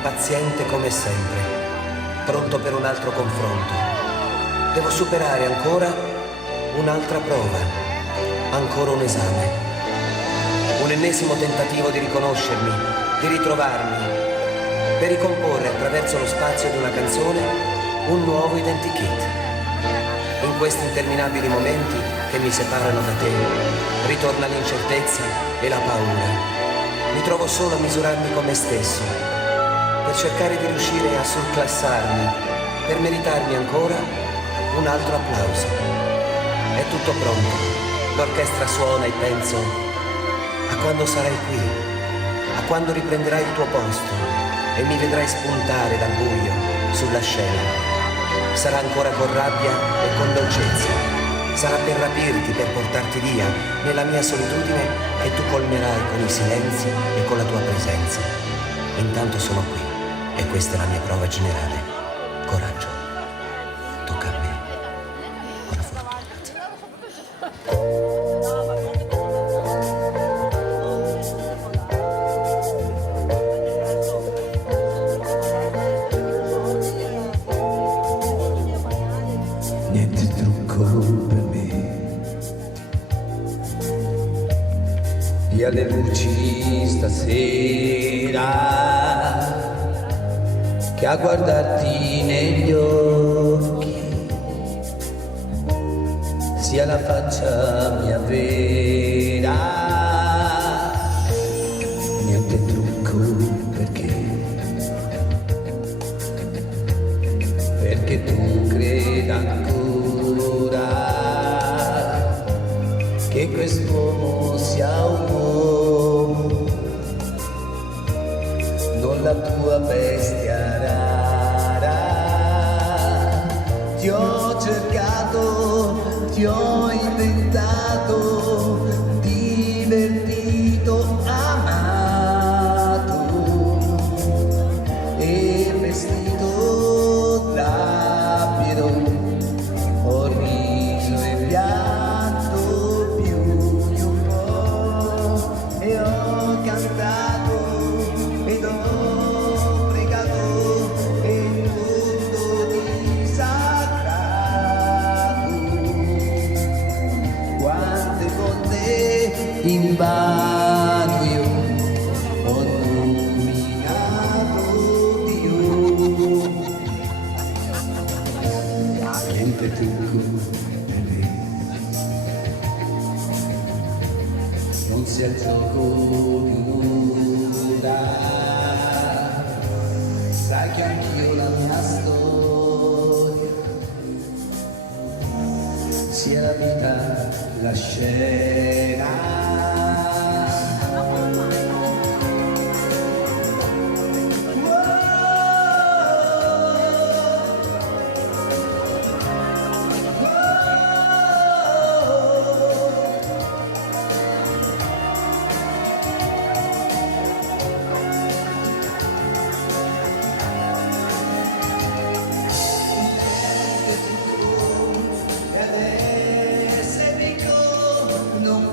impaziente come sempre, pronto per un altro confronto. Devo superare ancora un'altra prova, ancora un esame. Un ennesimo tentativo di riconoscermi, di ritrovarmi, per ricomporre attraverso lo spazio di una canzone un nuovo identikit. In questi interminabili momenti che mi separano da te, ritorna l'incertezza e la paura. Mi trovo solo a misurarmi con me stesso, per cercare di riuscire a surclassarmi, per meritarmi ancora un altro applauso. È tutto pronto, l'orchestra suona e penso a quando sarai qui, a quando riprenderai il tuo posto e mi vedrai spuntare dal buio sulla scena. Sarà ancora con rabbia e con dolcezza. Sarà per rapirti, per portarti via nella mia solitudine che tu colmerai con i silenzi e con la tua presenza. E intanto sono qui e questa è la mia prova generale. Coraggio. Tocca a me. Buona fortuna. Niente trucco per me. Via le luci stasera, che a guardarti negli occhi sia la faccia mia vera. Niente trucco perché tu creda ancora che quest'uomo sia un uomo, non la tua bestia rara. Ti ho cercato, ti ho inventato, divertito, amato e vestito da Piero. Ho riso e pianto più di un po' e ho cantato ed ho pregato e tutto disacrato. Quante volte in vano io ho nominato Dio. Niente trucco per me, non sia il gioco di un'ora. Sai che anch'io la mia storia sia la vita, la scena. Non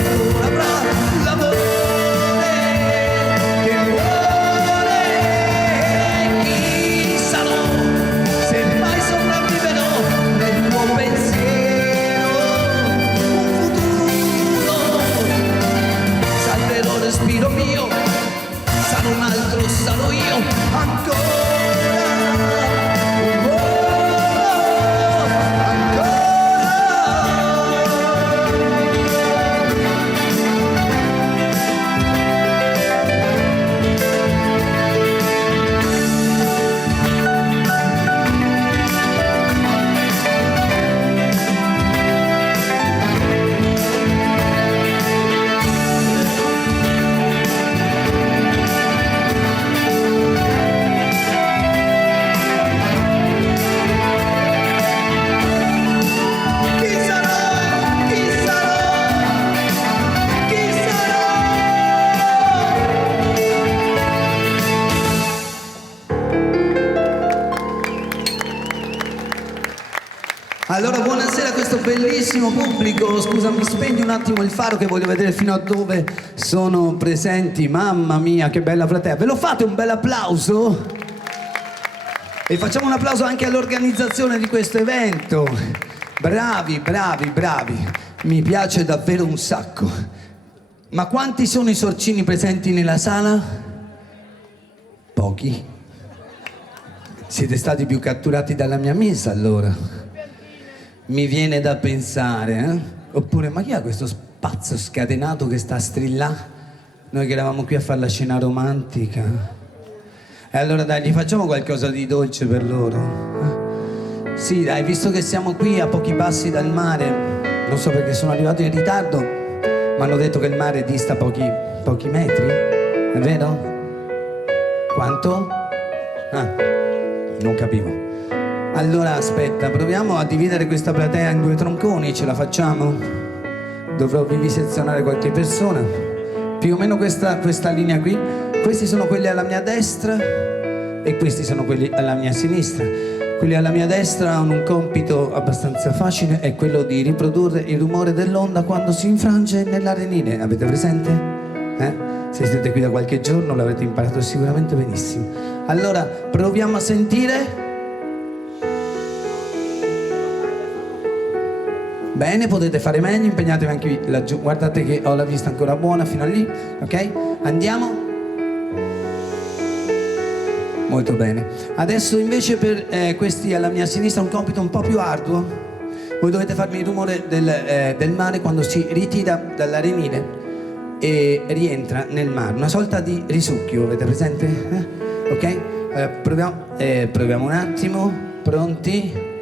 se ancora avrà l'amore che vuole. Chi sarò, se mai sopravviverò nel tuo pensiero, un futuro. Salverò il respiro mio, sarò un altro, sarò io ancora. Allora buonasera a questo bellissimo pubblico. Scusa, mi spegni un attimo il faro che voglio vedere fino a dove sono presenti. Mamma mia, che bella platea. Ve lo fate un bel applauso? E facciamo un applauso anche all'organizzazione di questo evento. Bravi, bravi, bravi. Mi piace davvero un sacco. Ma quanti sono i sorcini presenti nella sala? Pochi. Siete stati più catturati dalla mia messa allora. Mi viene da pensare, Oppure, ma chi è questo pazzo scatenato che sta a strillare? Noi che eravamo qui a fare la scena romantica. E allora dai, gli facciamo qualcosa di dolce per loro. Sì, dai, visto che siamo qui a pochi passi dal mare, non so perché sono arrivato in ritardo, mi hanno detto che il mare dista pochi metri, è vero? Quanto? Ah, non capivo. Allora aspetta, proviamo a dividere questa platea in 2 tronconi, ce la facciamo? Dovrò vivisezionare qualche persona. Più o meno questa linea qui. Questi sono quelli alla mia destra e questi sono quelli alla mia sinistra. Quelli alla mia destra hanno un compito abbastanza facile, è quello di riprodurre il rumore dell'onda quando si infrange nell'arenile. Avete presente? Se siete qui da qualche giorno l'avrete imparato sicuramente benissimo. Allora proviamo a sentire. Bene, potete fare meglio, impegnatevi anche laggiù. Guardate che ho la vista ancora buona fino a lì, ok? Andiamo? Molto bene. Adesso invece per questi alla mia sinistra un compito un po' più arduo. Voi dovete farmi il rumore del mare quando si ritira dall'arenile e rientra nel mare. Una sorta di risucchio, avete presente? Ok? Proviamo un attimo. Pronti?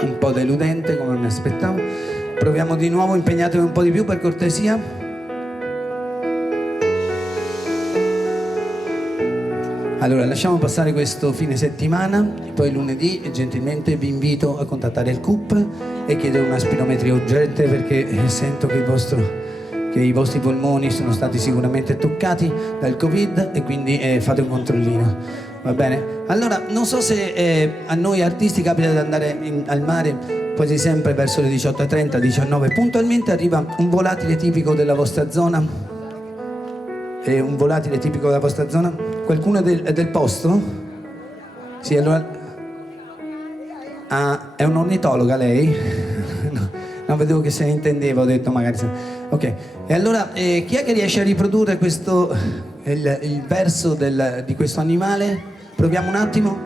Un po' deludente come mi aspettavo. Proviamo di nuovo, impegnatevi un po' di più per cortesia. Allora lasciamo passare questo fine settimana, poi lunedì gentilmente vi invito a contattare il CUP e chiedere una spirometria urgente perché sento che i vostri polmoni sono stati sicuramente toccati dal Covid e quindi fate un controllino. Va bene? Allora, non so se a noi artisti capita di andare al mare quasi sempre verso le 18:30, 19. Puntualmente arriva un volatile tipico della vostra zona. Un volatile tipico della vostra zona? Qualcuno del posto? Sì, allora... Ah, è un'ornitologa lei? No, vedevo che se ne intendeva, ho detto magari... Ok, e allora chi è che riesce a riprodurre questo... il verso di questo animale? Proviamo un attimo.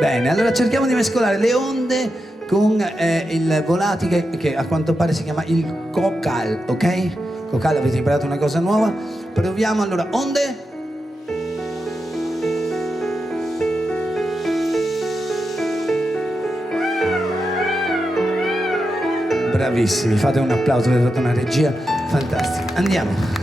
Bene, allora cerchiamo di mescolare le onde con il volatile che a quanto pare si chiama il cocal, ok? Cocal, avete imparato una cosa nuova. Proviamo allora, onde. Bravissimi, fate un applauso, avete fatto una regia fantastica. Andiamo.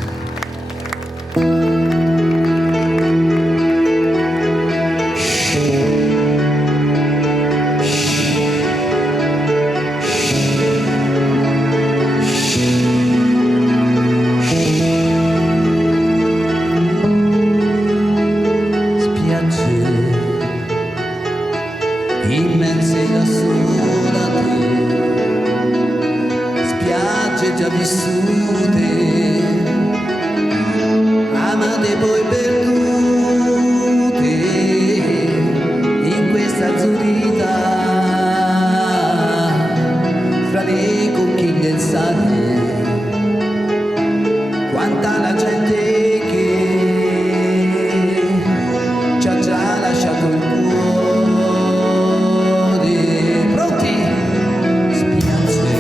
immense da sola tu, spiagge già vissute, amate poi perdute in questa azzurrità fra le conchiglie del sale. Quanta la gente che ci ha già lasciato il cuore. Pronti? Spiazze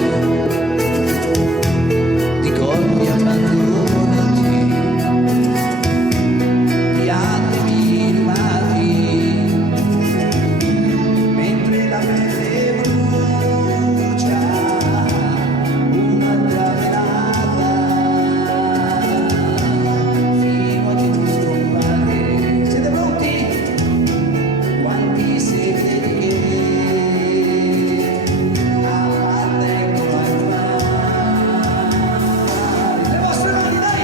di corpi abbandonati, di attimi inumati, mentre la pelle brucia un'altra velata fino a che tu scompare. Siete pronti? Quanti siete che appartengono al mare? Le vostre mani, dai!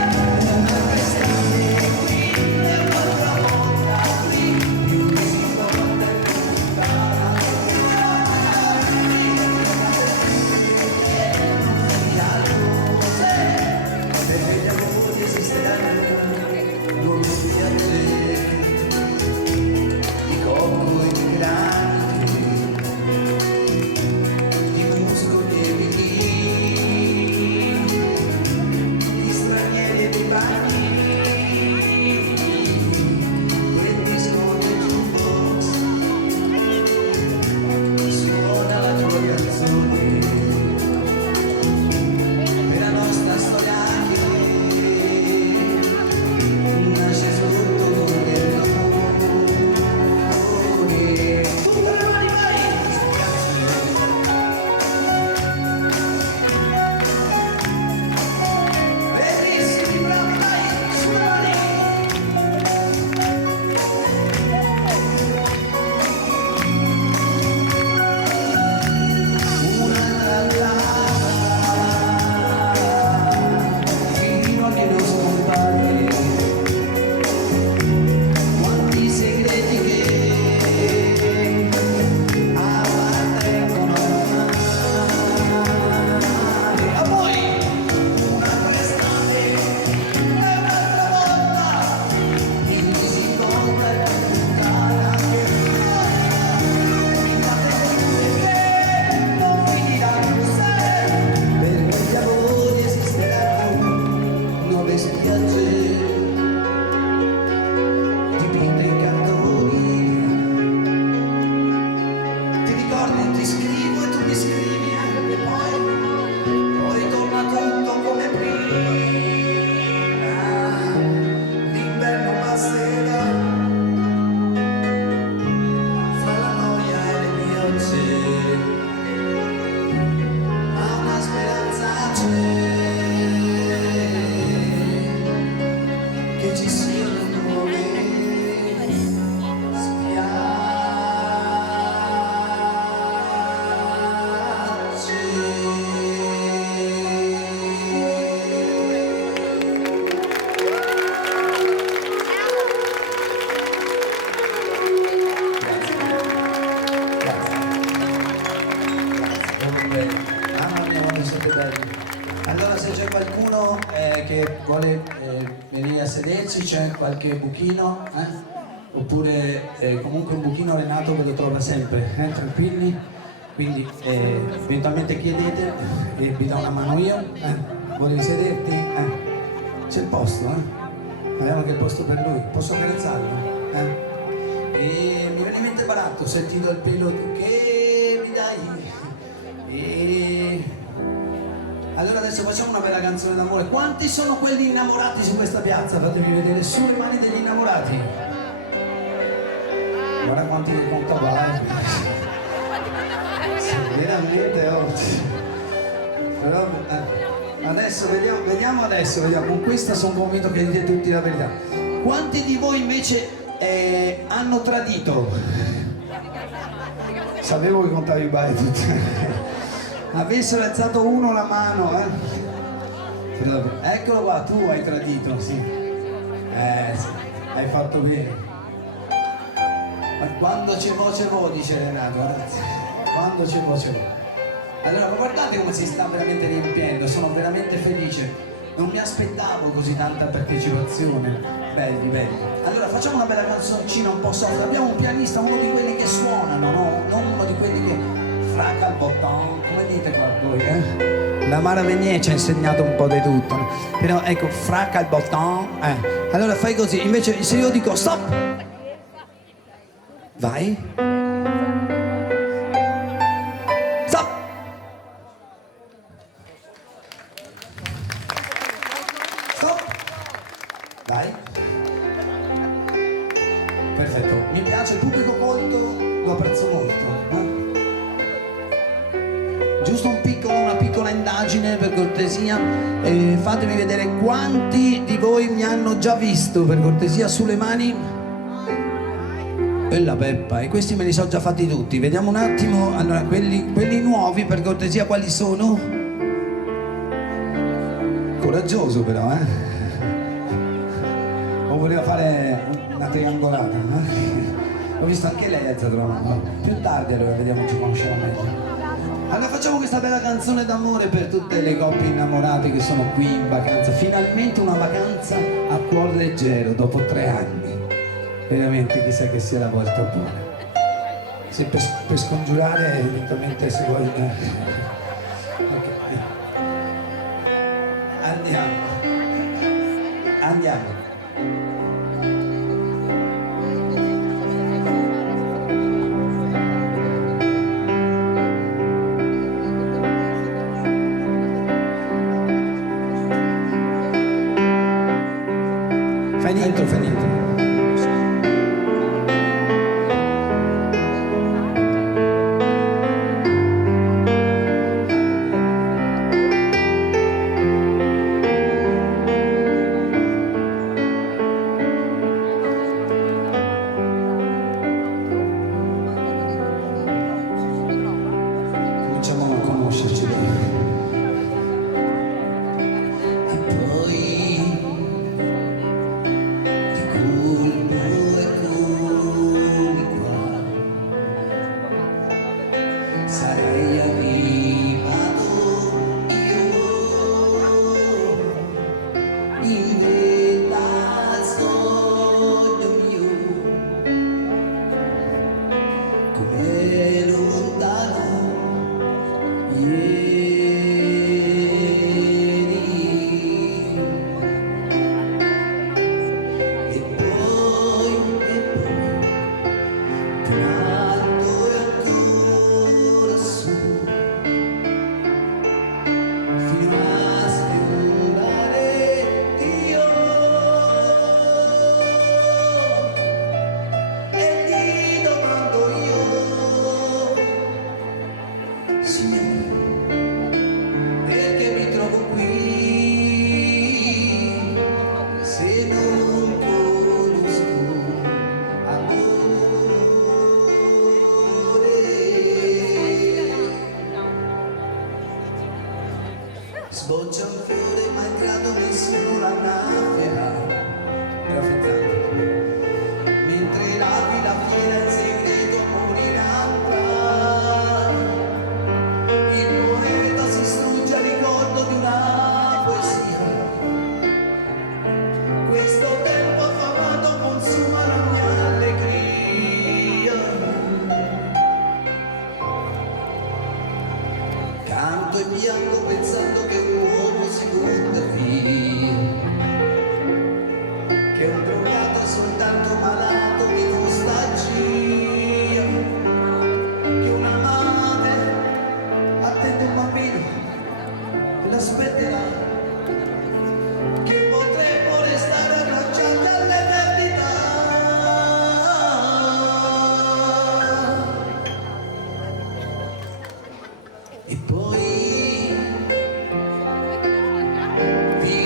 Restate qui e un'altra volta qui, più che si porta e lontana. Per gli amori esisteranno due spiagge di cocco e di graniti, di muscoli e bikini, di stranieri e di bagni, quel disco del jukebox suona la tua canzone, per la nostra storia che nasce sotto un terrone. Tutte le mani, vai! Bellissimi, bravi, vai! Sulle mani! Una fino a che non scompare. Quanti segreti che appartengono al mare. A voi! Un'altra estate e un'altra volta in cui si incontra e lontana che non finiranno sempre. Per quegli amori esisteranno nuove spiagge dipinte in cartoni. Ti ricordi, ti scrivo e tu mi scrivi, e poi torna tutto come prima. L'inverno passerà fra la noia e le piogge, ma una speranza c'è, che ci siano nuove Mamma mia, quanto siete belli. Allora, se c'è qualcuno che vuole venire a sederci, c'è qualche buchino, oppure comunque un buchino Renato ve lo trova sempre, tranquilli. Quindi eventualmente chiedete e vi do una mano io. Volevi sederti? C'è il posto, Vediamo che è il posto per lui. Posso carezzarlo? E mi viene in mente baratto, se ti do il pelo tu che mi dai. E allora adesso facciamo una bella canzone d'amore. Quanti sono quelli innamorati su questa piazza? Fatemi vedere sulle mani degli innamorati. Guarda quanti ne conta vai. Veramente Però, adesso vediamo adesso. Con questa sono convinto che dite tutti la verità. Quanti di voi invece hanno tradito? Sapevo che contavi bene tutti. Avessero alzato uno la mano, Eccolo qua, tu hai tradito, sì. Sì, hai fatto bene. Quando c'è voce dice Renato, ragazzi. Quando c'è voce. Allora, ma guardate come si sta veramente riempiendo, sono veramente felice. Non mi aspettavo così tanta partecipazione. Belli, belli. Allora, facciamo una bella canzoncina un po' soft. Abbiamo un pianista, uno di quelli che suonano, no? Non uno di quelli che fracca il bottone. Come dite qua voi, eh? La Mara Venier ci ha insegnato un po' di tutto, no? Però ecco, fracca il bottone. Allora fai così, invece se io dico stop, vai. Stop. Stop. Vai. Perfetto, mi piace, il pubblico colto lo apprezzo molto. Giusto una piccola indagine per cortesia, fatemi vedere quanti di voi mi hanno già visto, per cortesia, sulle mani. E la Peppa, e questi me li so già fatti tutti, vediamo un attimo. Allora, quelli nuovi, per cortesia, quali sono? Coraggioso però, o voleva fare una triangolata, Ho visto anche lei alza trovando. Più tardi allora vediamo, ci conosciamo meglio. Allora facciamo questa bella canzone d'amore per tutte le coppie innamorate che sono qui in vacanza. Finalmente una vacanza a cuor leggero dopo 3 anni. Veramente chissà che sia la volta buona. Se per scongiurare eventualmente se vuoi. Ok. Andiamo. Fai niente, fai niente. Cominciamo a conoscerci bene. E poi sarei arrivato io in vetta al sogno mio, come lontano ieri. E poi pianto e ancora su, fino a sembrare Dio, e ti domando io, Signore, perché mi trovo qui se non conosco amore? Sboccia un fiore malgrado nessuno la naffera, era frizzante, mentre l'aquila fiera in segreto amore innaltra. Il poeta si strugge al ricordo di una poesia. Questo tempo affamato consuma la mia allegria. Canto e piango pensando che un uomo si butta via, che un drogato è soltanto malato di nostalgia, che una madre attende un bambino e l'aspetterà, che potremmo restare abbracciati all'eternità. E poi vi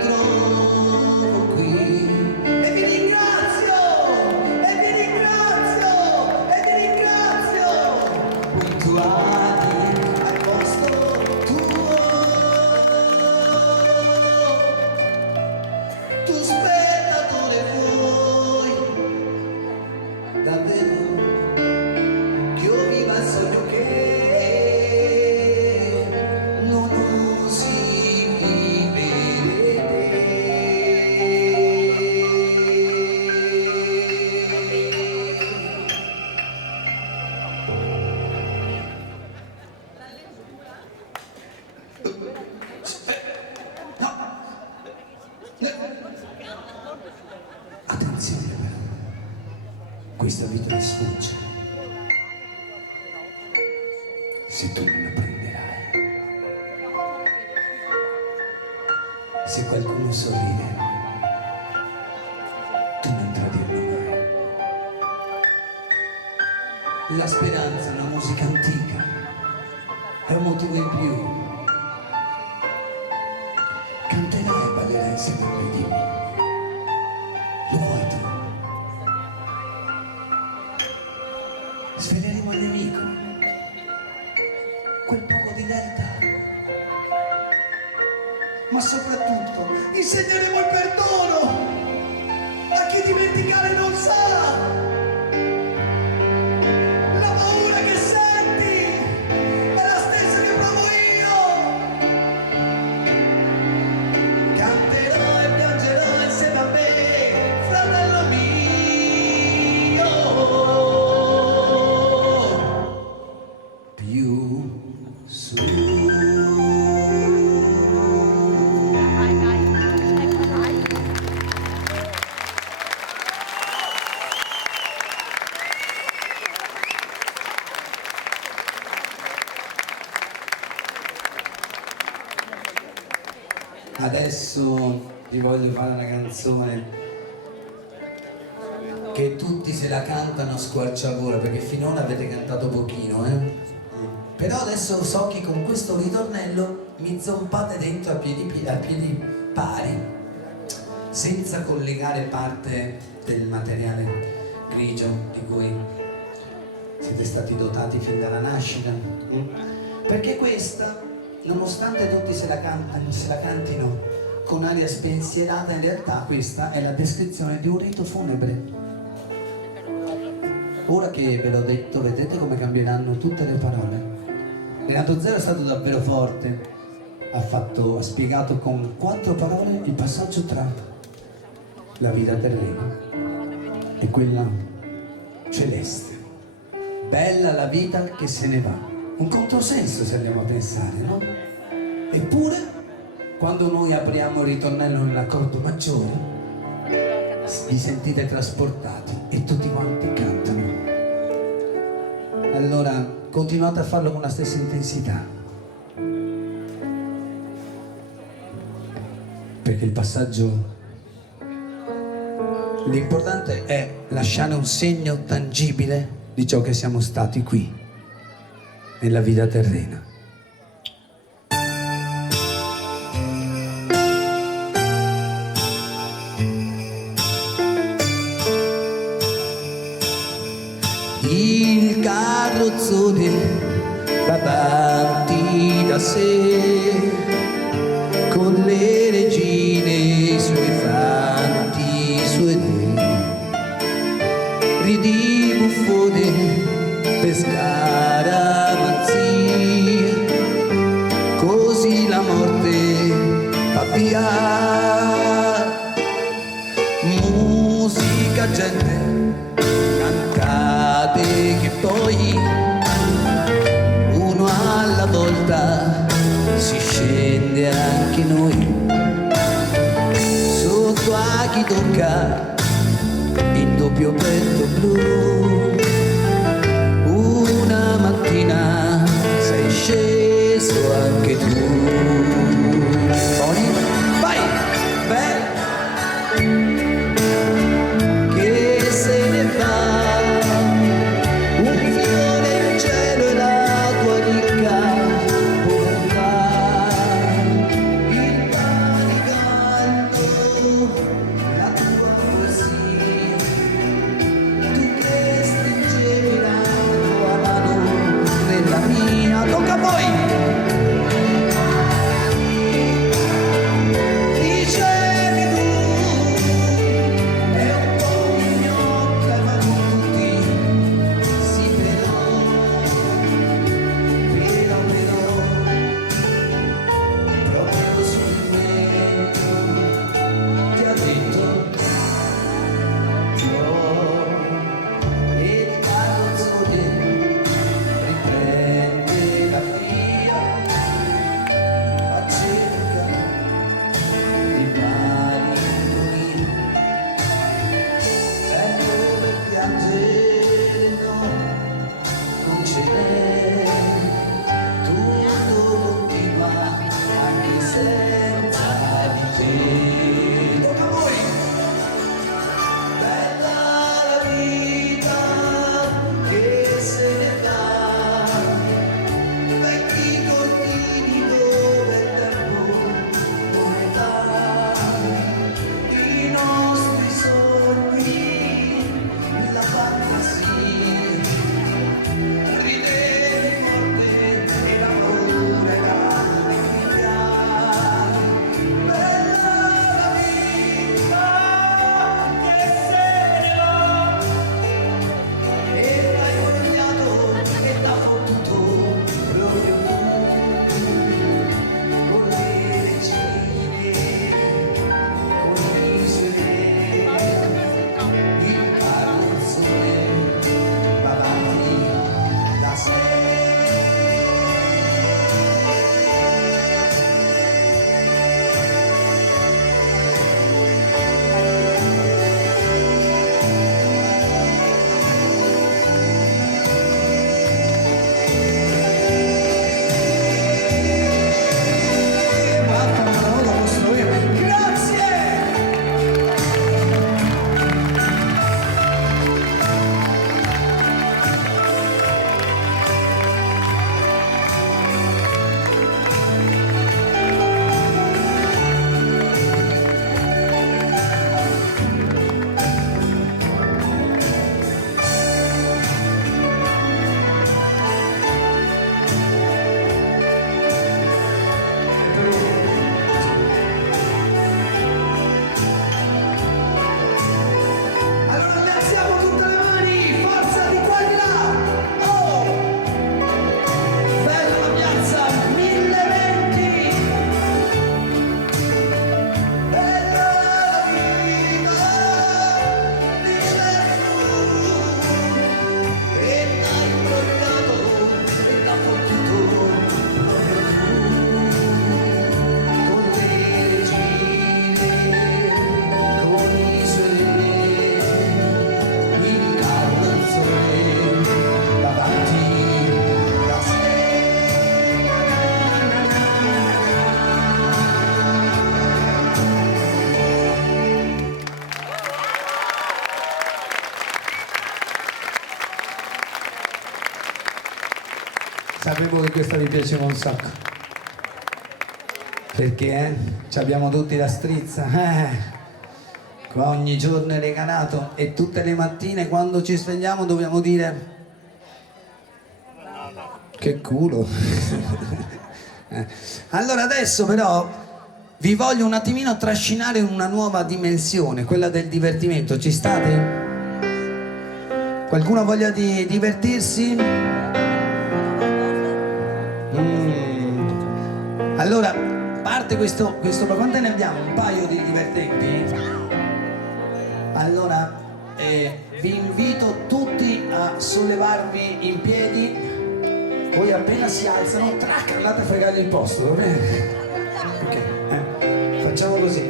ritrovo qui e vi ringrazio, e vi ringrazio, e vi ringrazio, puntuali al posto tuo. Tu spettatore vuoi davvero questa vita mi sfugge se tu non la prenderai. Se qualcuno sorride, tu non tradirlo mai. La speranza è una musica antica, è un motivo in più. Canterai e ballerai insieme a me, dimmi. Lo vuoi tu? Sfideremo il nemico, quel poco di lealtà, ma soprattutto insegneremo il perdono a chi dimenticare non sa. La paura che senti è la stessa che provo io. Canterò e piangerò insieme a me, fratello mio. Più su. Adesso vi voglio fare una canzone che tutti se la cantano a squarciagola, perché finora avete cantato pochino, Però adesso so che con questo ritornello mi zompate dentro a piedi pari, senza collegare parte del materiale grigio di cui siete stati dotati fin dalla nascita. Perché questa, nonostante tutti se la cantino con aria spensierata, in realtà questa è la descrizione di un rito funebre. Ora che ve l'ho detto, vedete come cambieranno tutte le parole. Renato Zero è stato davvero forte, ha spiegato con 4 parole il passaggio tra la vita terrena e quella celeste. Bella la vita che se ne va. Un controsenso se andiamo a pensare, no? Eppure, quando noi apriamo il ritornello nell'accordo maggiore, vi sentite trasportati e tutti quanti cantano. Allora, continuate a farlo con la stessa intensità. Perché il passaggio, l'importante è lasciare un segno tangibile di ciò che siamo stati qui, nella vita terrena. Il carrozzone va avanti da sé, con le regine, i suoi fanti, i suoi re, ridi buffone per scaramanzia, così la morte va via. Musica, gente, cantate che poi uno alla volta si scende anche noi. Sotto a chi tocca il doppio petto blu, una mattina sei sceso anche tu. Poi vai, beh, che se ne va un fiore in cielo e la tua ricca povertà, il pane caldo, la tua poesia, tu che stai Sapevo che questa vi piaceva un sacco. Perché, ci abbiamo tutti la strizza, qua ogni giorno è regalato e tutte le mattine quando ci svegliamo dobbiamo dire che culo. Allora adesso però vi voglio un attimino trascinare in una nuova dimensione, quella del divertimento. Ci state? Qualcuno ha voglia di divertirsi? Allora, parte questo, quante ne abbiamo? Un paio di divertenti? Allora, vi invito tutti a sollevarvi in piedi, poi appena si alzano, trac, andate a fregare il posto, va bene? Ok, facciamo così,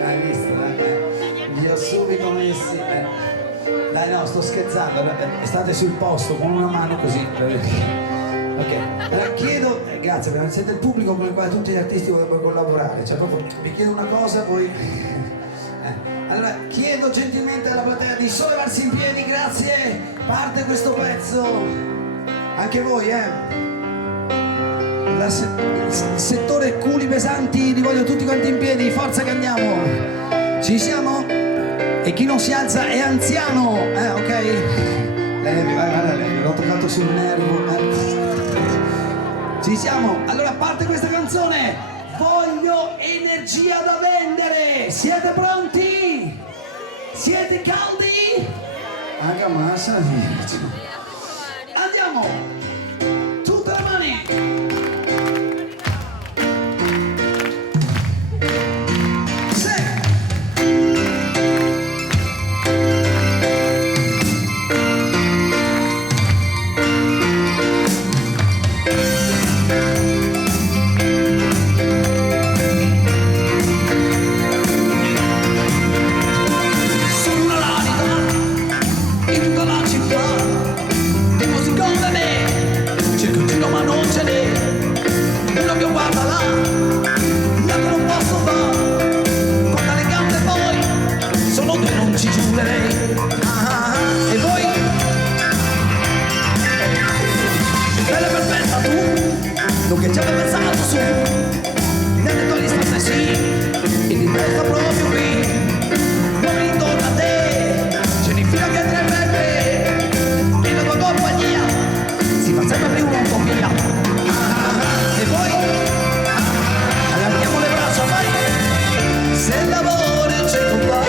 Hai visto, vi ho subito messi, Dai no, sto scherzando, state sul posto con una mano così. Ok, allora chiedo, grazie, perché siete il pubblico con il quale tutti gli artisti vorrebbero collaborare, cioè proprio vi chiedo una cosa, poi... Allora chiedo gentilmente alla platea di sollevarsi in piedi, grazie, parte questo pezzo, anche voi, il settore culi pesanti, li voglio tutti quanti in piedi, forza che andiamo, ci siamo? E chi non si alza è anziano, ok? L'ho toccato sul nervo, Ci siamo? Allora parte questa canzone, voglio energia da vendere, siete pronti? Siete caldi? Aga massa, andiamo, tutte le mani. Che ci aveva pensato su nelle tue istanze sì e di questo proprio qui non intorno a te c'è l'infila che tremette e la tua compagnia si fa sempre più un'utopia e poi allarghiamo le braccia vai se il lavoro c'è con va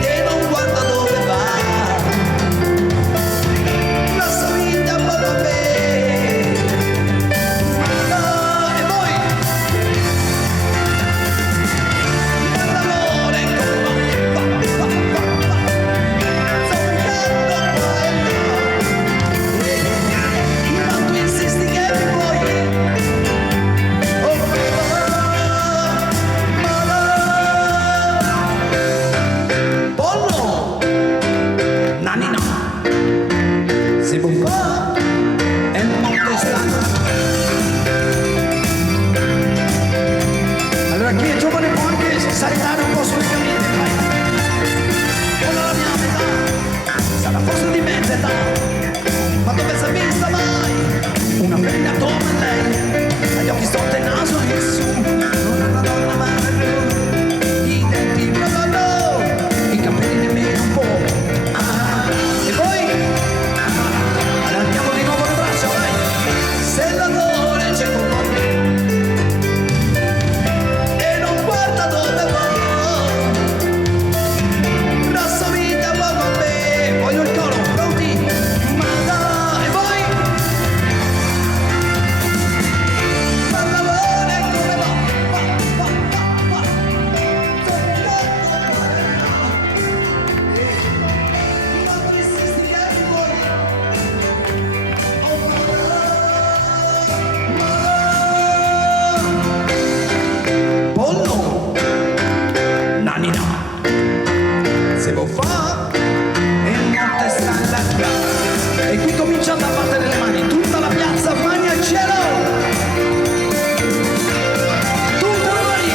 e non guarda dove va la sua vita va bene. Saltare un po' sulle camite, vai! Con la mia metà, sarà forse di mezza età, ma dove si è vista mai? Una femmina come lei, agli occhi storti e il naso in su, non è una donna ma è più, i denti no, i capelli nemmeno un po', e poi allarghiamo di nuovo le braccia, vai! Se l'amore c'è con voi, e non guarda dove va. Voglio il coro, pronti? Manda e voi! Parlavone come va, va, va, va, ma non insisti che mi vuoi oh pollo nanina se vuoi fa e qui cominciate a battere le mani, tutta la piazza, mani al cielo! Tutte le mani!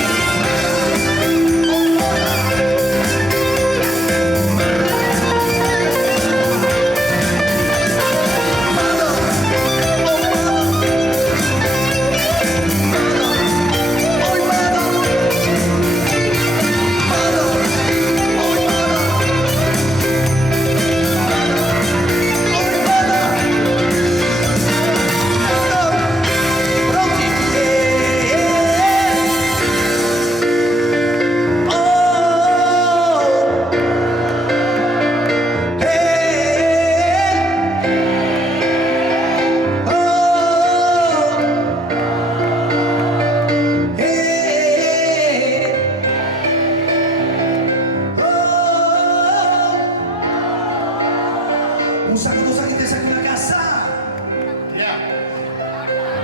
Un sacco di sacchi te sacchi una cassa.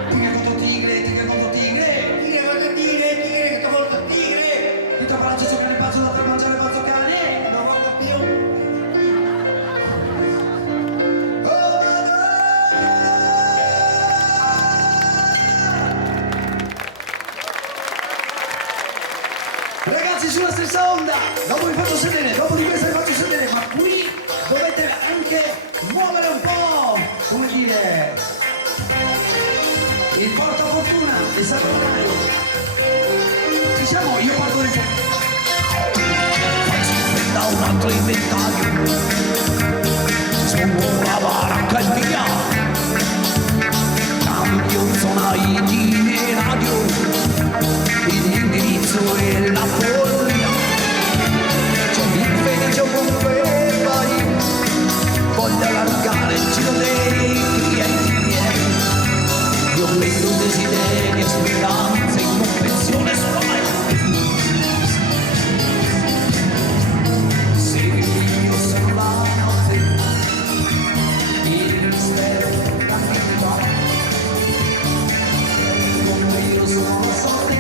Tigre contro tigre, tigre contro tigre. Tigre contro tigre, tigre contro tigre. Ti abbraccio sopra il pazzo, l'altro mangiare il pazzo cane. Non voglio più. Ragazzi, sulla stessa onda, dopo vi faccio sedere, dopo di questa vi faccio sedere, ma qui dovete anche muovere un po', come dire, il portafortuna, il salvadanaio. Diciamo, io parto del da un altro inventario, sono la baracca e via, cambio zona di radio. L'indirizzo e la follia, c'è l'infelice ovunque vai, voglio allargare il giro dei clienti miei, io vedo desideri e speranze in confezione suoi, segui io sono la notte, il mistero dell'antiquità, come io sono sorte.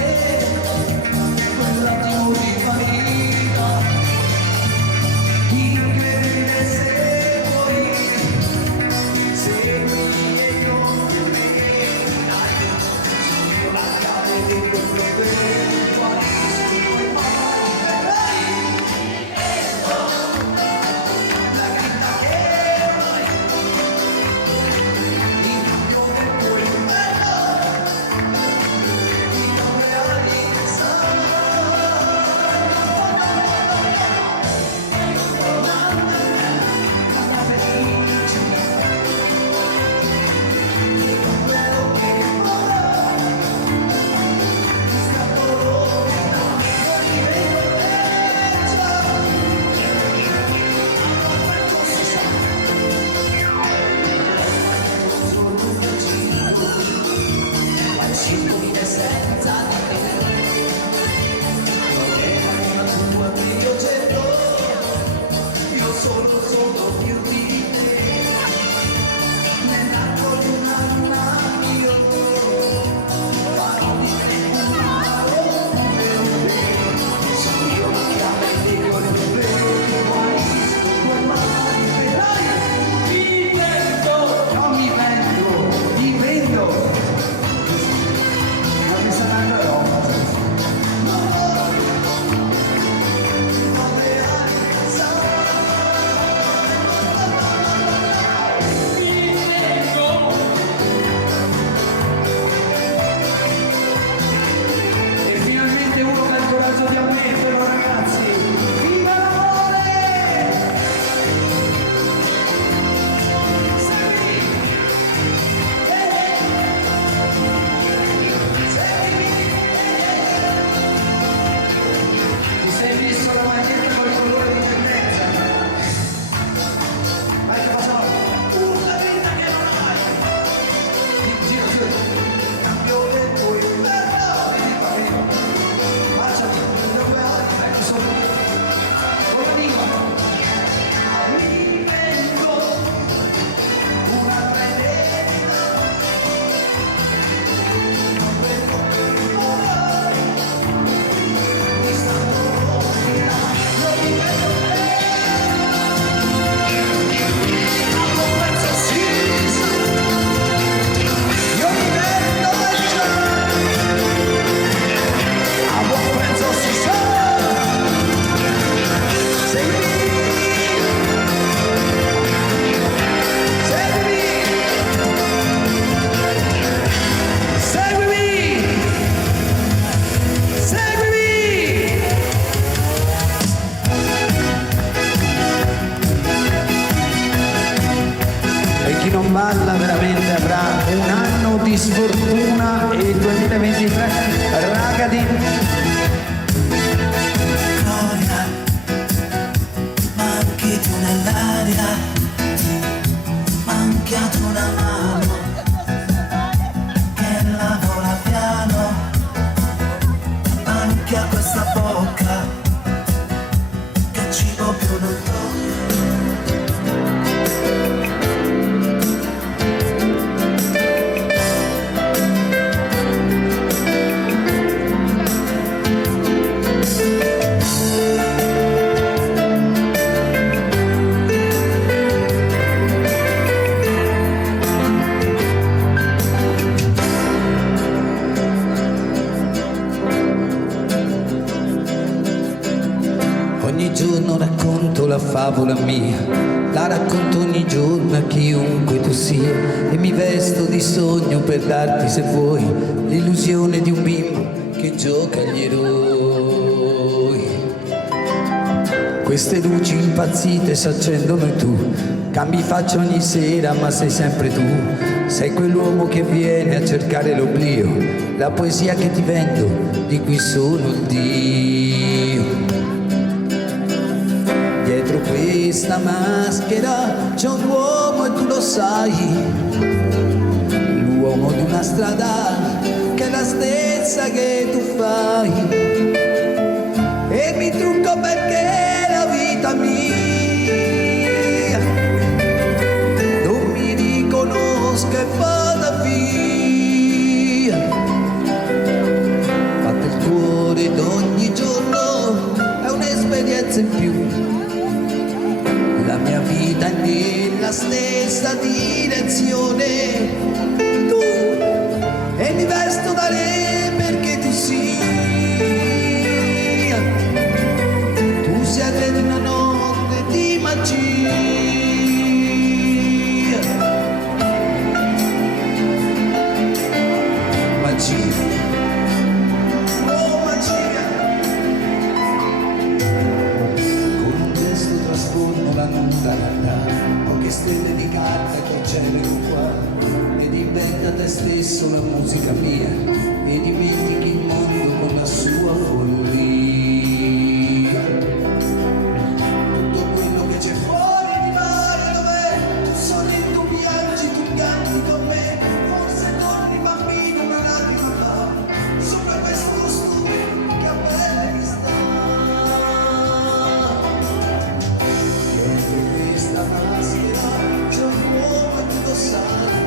balla veramente avrà un anno di sfortuna e il 2023 ragazzi. Gloria, manchi tu nell'aria, manchiato una mano che lavora piano, manchia questa bocca che cibo più non tocca. favola mia, la racconto ogni giorno a chiunque tu sia e mi vesto di sogno per darti, se vuoi, l'illusione di un bimbo che gioca agli eroi. Queste luci impazzite si accendono e tu cambi faccia ogni sera, ma sei sempre tu. Sei quell'uomo che viene a cercare l'oblio, la poesia che ti vendo, di cui sono il Dio. Dietro questa maschera c'è un uomo e tu lo sai, l'uomo di una strada che è la stessa che tu fai. E mi trucco perché la vita mia non mi riconosca e vada via. Batte il cuore d'ogni giorno, è un'esperienza in più. La mia vita è nella stessa direzione. Tu, e mi vesto da re perché tu sia. Tu sia di una notte di magia. Magia. Oh magia. Con un gesto trasformo la nuda realtà, poche stelle di carta col cielo qua, ed inventa te stesso la musica mia e dimentichi il mondo con la sua follia. Tutto quello che c'è fuori di mare dov'è? Tu sorridi, tu piangi, tu canti con me, forse torni bambino, una lacrima va sopra questo costume che a me mi sta. Dietro questa maschera c'è un uomo e tu lo sai,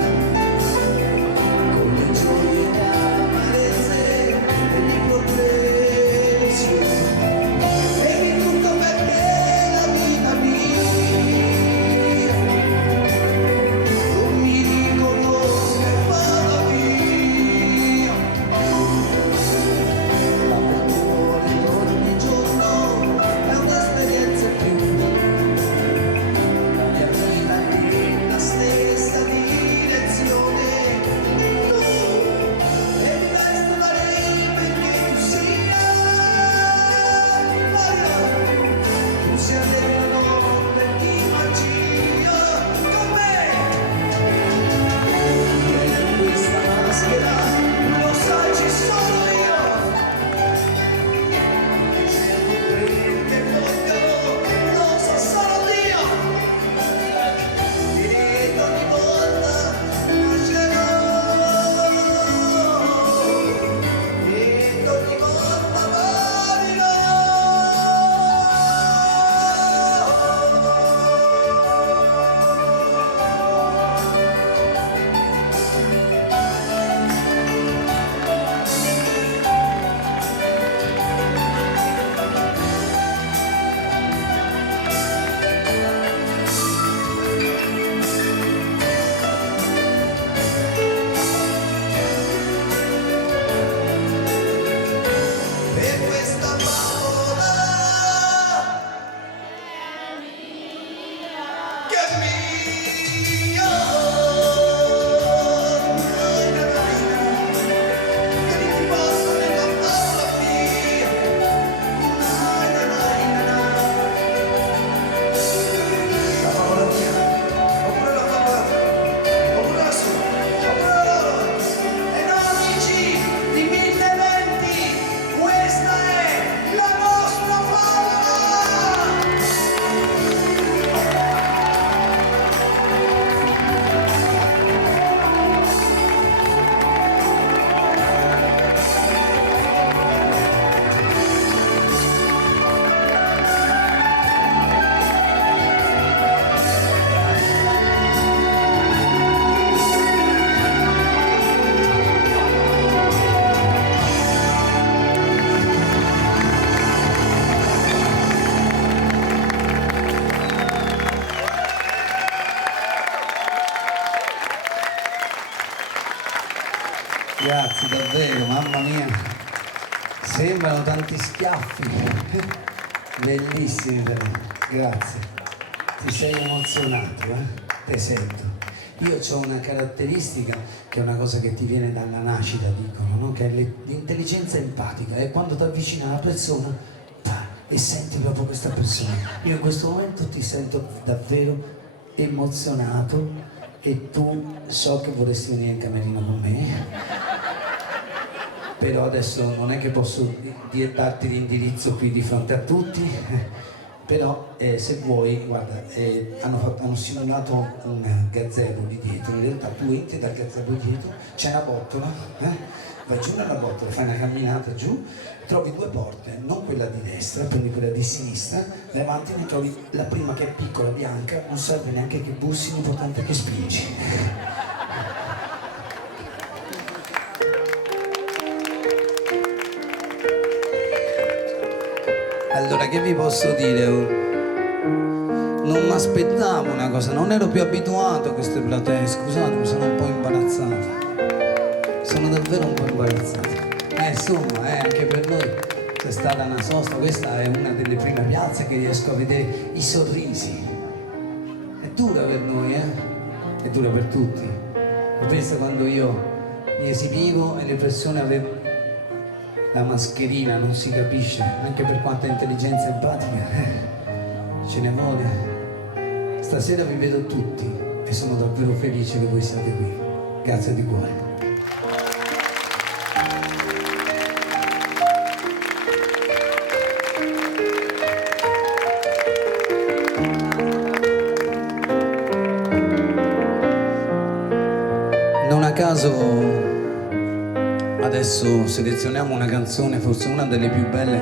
con le gioie e le amarezze e gli progressi. E mi tutto perché la vita mia non mi riconosca e vada via. La percuore ogni giorno è un'esperienza in più. La mia vita è nella stessa direzione. Tu, e mi vesto da re perché tu sia. Tu sia nella notte di magia con me. Dietro questa maschera, lo sai, ci sono io. Cerco quelli che vogliono, lo so solo Dio. E ogni volta nascerò. E ogni volta morirò. E questa favola che è mia, che mi riposa nella favola mia. La favola mia, oppure la favola tua, oppure la sua, oppure la loro. E no, amici di 1020, questa è la nostra favola! Grazie davvero, mamma mia. Sembrano tanti schiaffi. Bellissimi, grazie. Ti sei emozionato, Te sento. Io ho una caratteristica che è una cosa che ti viene dalla nascita, dicono, no? Che è l'intelligenza empatica. E quando ti avvicini alla persona e senti proprio questa persona. Io in questo momento ti sento davvero emozionato e tu so che vorresti venire in camerino con me. Però adesso non è che posso darti l'indirizzo qui di fronte a tutti, però se vuoi, guarda, hanno simulato un gazebo lì dietro, in realtà tu entri dal gazebo dietro, c'è una botola, vai giù nella botola, fai una camminata giù, trovi due porte, non quella di destra, prendi quella di sinistra, vai avanti ne trovi la prima che è piccola, bianca, non serve neanche che bussi, l'importante è che spingi. Allora, che vi posso dire? Non mi aspettavo una cosa, non ero più abituato a queste platee, scusatemi, sono un po' imbarazzato. Sono davvero un po' imbarazzato. Insomma, anche per noi c'è stata una sosta, questa è una delle prime piazze che riesco a vedere i sorrisi. È dura per noi, È dura per tutti. Ma pensa quando io mi esibivo e le persone avevano la mascherina, non si capisce, anche per quanta intelligenza empatica, ce ne vuole. Stasera vi vedo tutti e sono davvero felice che voi siate qui. Grazie di cuore. Non a caso adesso selezioniamo una canzone, forse una delle più belle.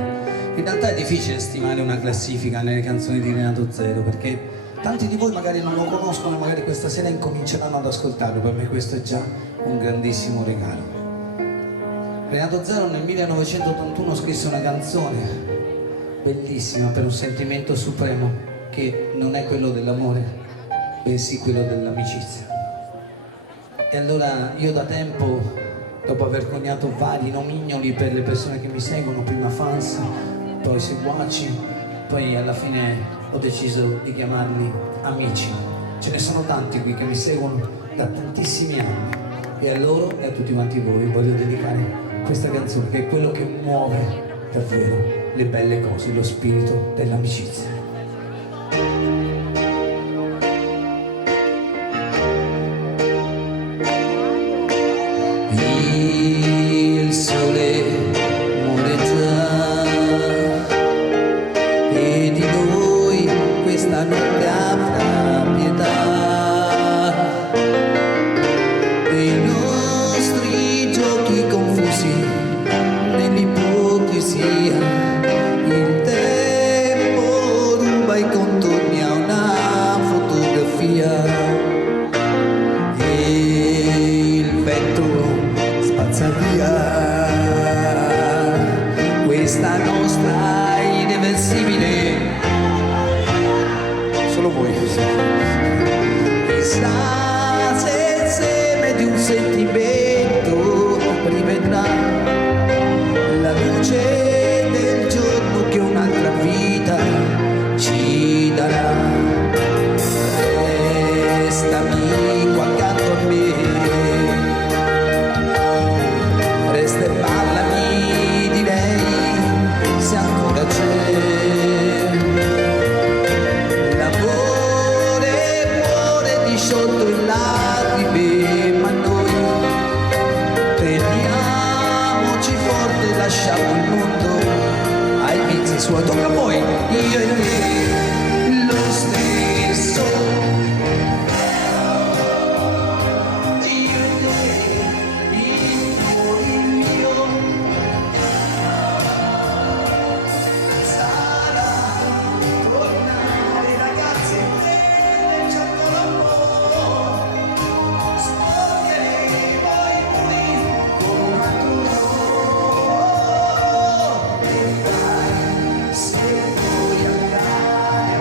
In realtà è difficile stimare una classifica nelle canzoni di Renato Zero, perché tanti di voi magari non lo conoscono e magari questa sera incominceranno ad ascoltarlo. Per me questo è già un grandissimo regalo. Renato Zero nel 1981 scrisse una canzone bellissima per un sentimento supremo che non è quello dell'amore, bensì quello dell'amicizia. E allora io da tempo, dopo aver coniato vari nomignoli per le persone che mi seguono, prima fans, poi seguaci, poi alla fine ho deciso di chiamarli amici. Ce ne sono tanti qui che mi seguono da tantissimi anni e a loro e a tutti quanti voi voglio dedicare questa canzone che è quello che muove davvero le belle cose, lo spirito dell'amicizia. Il sole muore già e di noi questa notte avrà pietà, dei nostri giochi confusi nell'ipocrisia. Il tempo ruba i contorni a una fotografia. Via questa nostra irreversibile, solo voi, chissà se il seme di un sentimento rivedrà la luce del giorno che un'altra vita ci darà. Restami qua accanto a me, resta e parlami di lei se ancora c'è. L'amore muore disciolto in lacrime, ma noi teniamoci forte e lasciamo il mondo ai vizi suoi. Tocca a voi, io e te, lo stesso. Se vuoi andare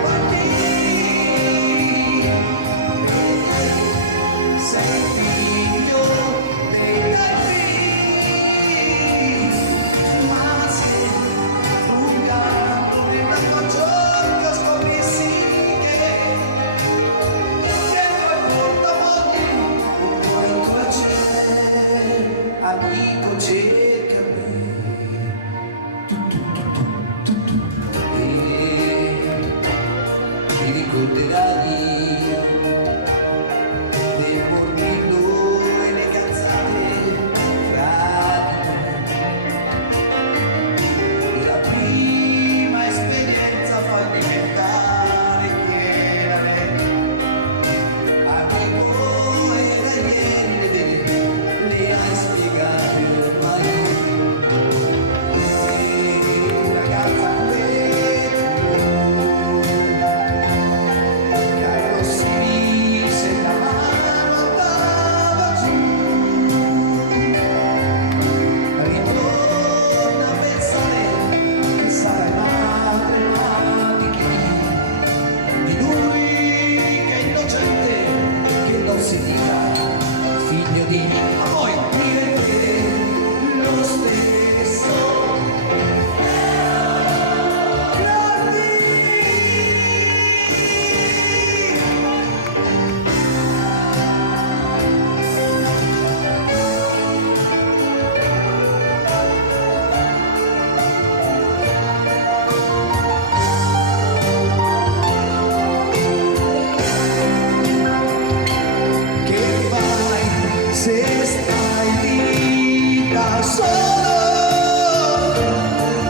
solo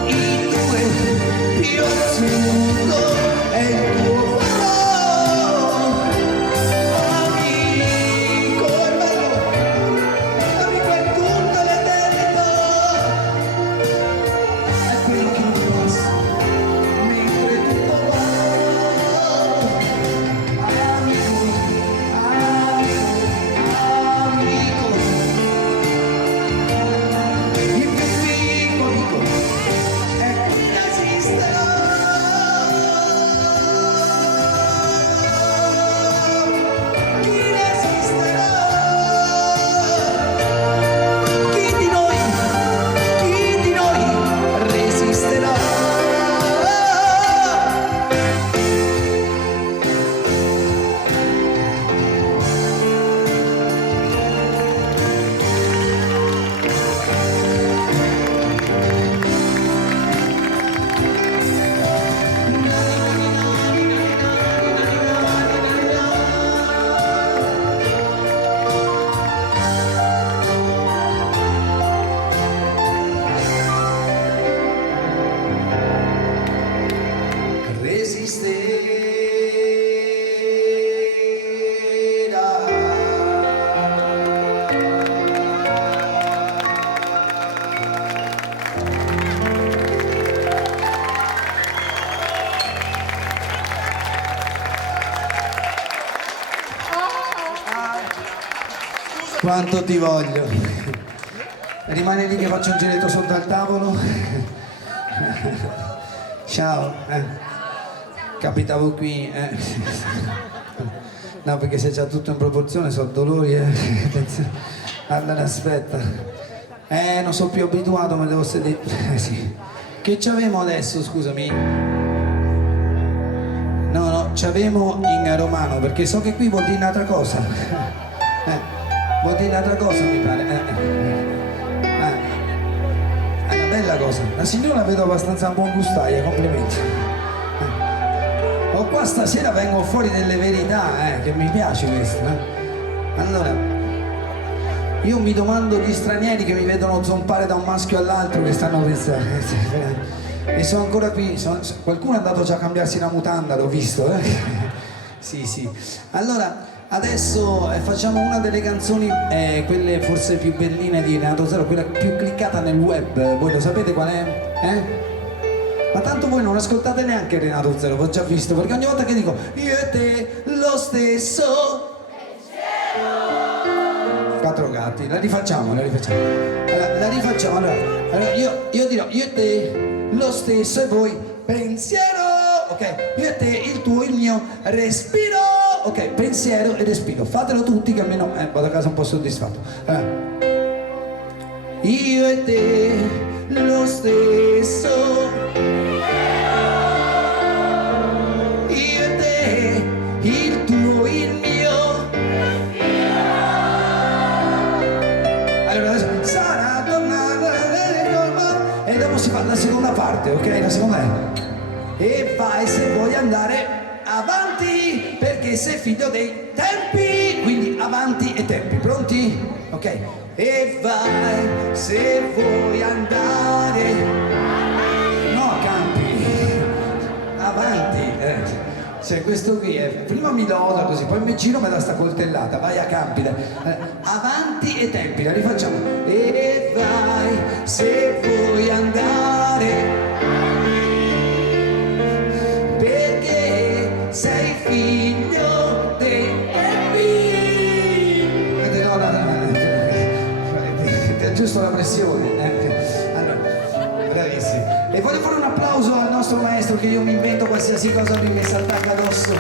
i due più azzurro è il tuo faro, amico, è bello, amico è tutta l'eternità, è quel che passa mentre tutto va, amico, amico, il più figo amico è chi resisterà, chi resisterà, chi di noi resisterà. Resisterà. Quanto ti voglio. Rimani lì che faccio un giretto sotto al tavolo. Ciao. Capitavo qui. No, perché se c'è tutto in proporzione sono dolori. Allora aspetta. Non sono più abituato, ma devo sedere. Sì. Che c'avemo adesso, scusami? No, c'avemo in romano, perché so che qui vuol dire un'altra cosa. Vuol dire un'altra cosa, mi pare. È una bella cosa. La signora la vedo abbastanza buon gustaia, complimenti. Oh, qua stasera vengono fuori delle verità, che mi piace questo. Allora, io mi domando gli stranieri che mi vedono zompare da un maschio all'altro che stanno pensando. E sono ancora qui. Qualcuno è andato già a cambiarsi la mutanda, l'ho visto, Sì. Allora. Adesso facciamo una delle canzoni, quelle forse più belline di Renato Zero, quella più cliccata nel web. Voi lo sapete qual è? Ma tanto voi non ascoltate neanche Renato Zero, l'ho già visto, perché ogni volta che dico io e te lo stesso quattro gatti, la rifacciamo. Allora, io dirò io e te lo stesso e voi pensiero, ok? Io e te, il tuo, il mio, respiro. Ok, pensiero e respiro. Fatelo tutti che almeno vado a casa un po' soddisfatto. Io e te lo stesso. Io e te, il tuo, il mio. Allora adesso sarà tornata e dopo si fa la seconda parte, ok? La seconda è e vai se vuoi andare avanti, perché sei figlio dei tempi, quindi avanti e tempi, pronti? Ok. E vai se vuoi andare, no campi, avanti, cioè questo qui prima mi loda così, poi mi giro, mi dà sta coltellata, vai a campi, avanti e tempi, la rifacciamo. E vai se vuoi andare, sei figlio dei tempi. È giusto la pressione. Allora, bravissimi. E voglio fare un applauso al nostro maestro, che io mi invento qualsiasi cosa lui mi saltacca addosso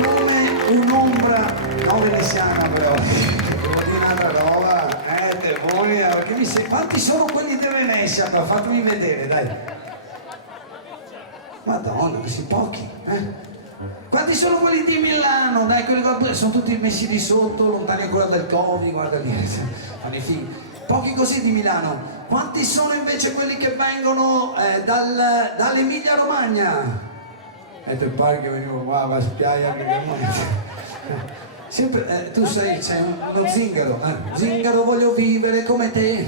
come un'ombra non veneziana, però devo dire un'altra roba, demonia, perché quanti sono quelli di Venezia qua? Fatemi vedere, dai. Madonna, così pochi, Quanti sono quelli di Milano? Dai, quelli qua sono tutti messi di sotto, lontani ancora dal Covid, guarda lì, fanno i figli. Pochi così di Milano. Quanti sono invece quelli che vengono dall'Emilia Romagna? Per pare che venivo qua a spiare anche per noi. Sempre, tu sei uno zingaro, zingaro voglio vivere come te.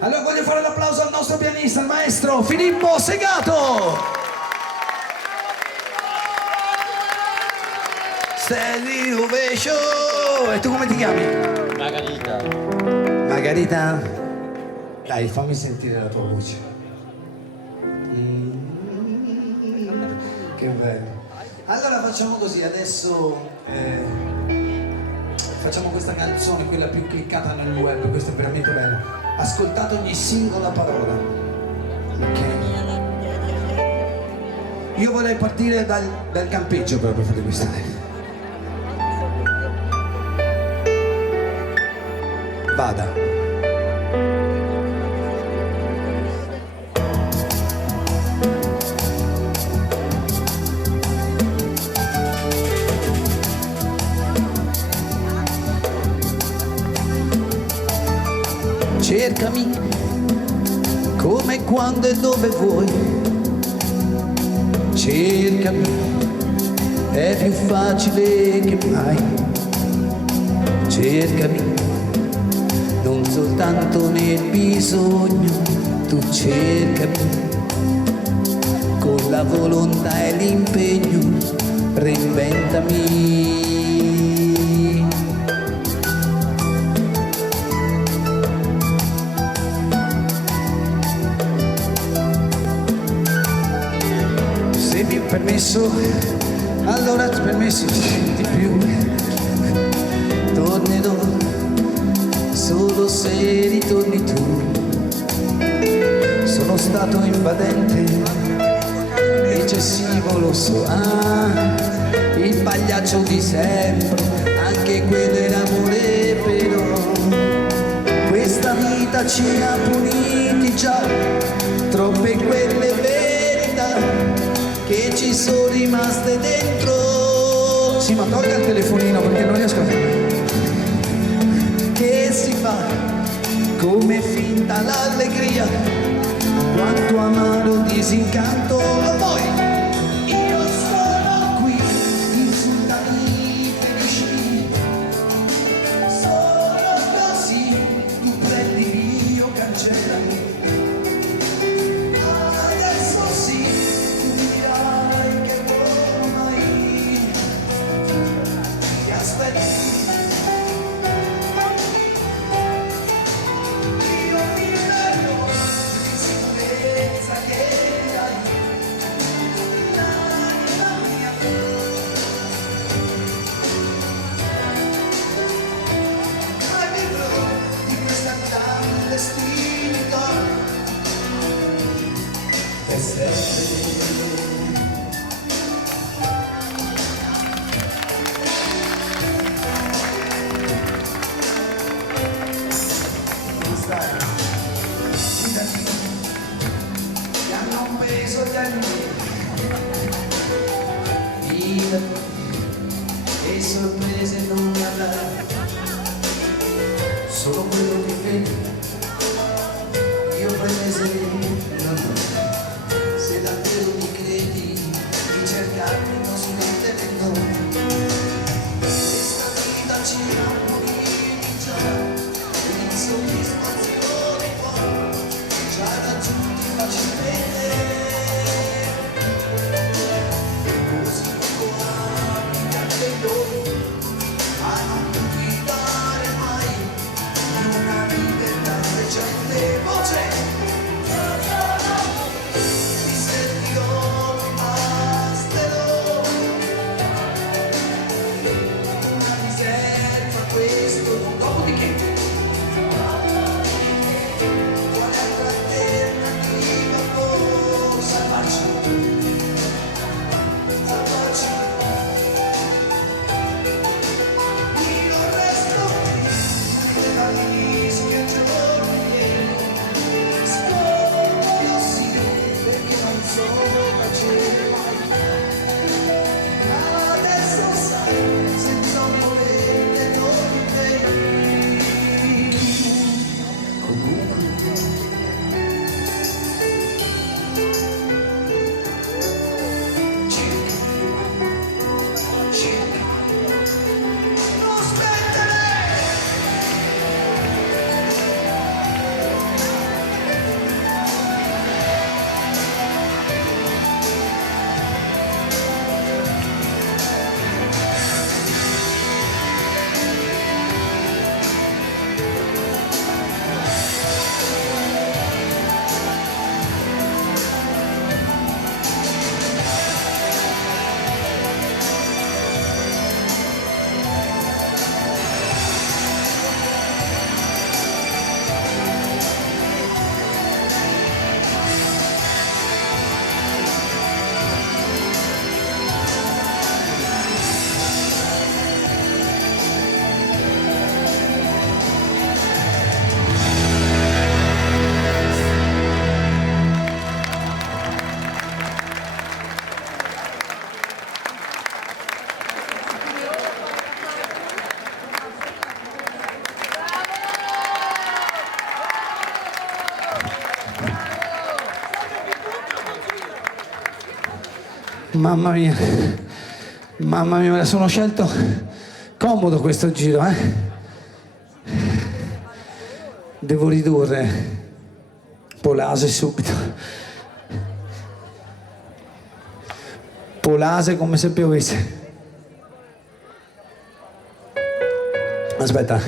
Allora voglio fare l'applauso al nostro pianista, il maestro Filippo Segato. Steady ovation. E tu come ti chiami? Margarita. Margarita? Dai, fammi sentire la tua voce. Che bello. Allora facciamo così, adesso facciamo questa canzone, quella più cliccata nel web, questa è veramente bella. Ascoltate ogni singola parola. Ok? Io vorrei partire dal campeggio però per fare questa. Vada. Cercami come, quando e dove vuoi. Cercami, è più facile che mai. Cercami, non soltanto nel bisogno. Tu cercami, con la volontà e l'impegno. Reinventami. Permesso, allora permesso di più. Tornerò solo se ritorni tu. Sono stato invadente, eccessivo lo so, il pagliaccio di sempre, anche quello era amore, però questa vita ci ha puniti già, troppe quelle verità che ci sono rimaste dentro. Sì, ma tolga il telefonino perché non riesco a... Che si fa come finta l'allegria, quanto amaro disincanto. Ma poi io sono qui, insultami, ferisci, sono così, tu prendimi, io cancellami. Adesso sì, e sorprese non andare, solo quello che vedi, io prese non. Se davvero mi credi, di cercarmi non smettere no. Questa vita ci ammonisce, l'insoddisfazione poi ci ha raggiunti facilmente. A non guidare mai una vita recente voce, ti servirò, mi basterò una riserva, questo non dopodiché quale altra alternativa può salvarci? Adesso sai, senza volere non te Mamma mia, me la sono scelto comodo questo giro, eh? Devo ridurre Polase subito. Polase come se piovesse. Aspetta,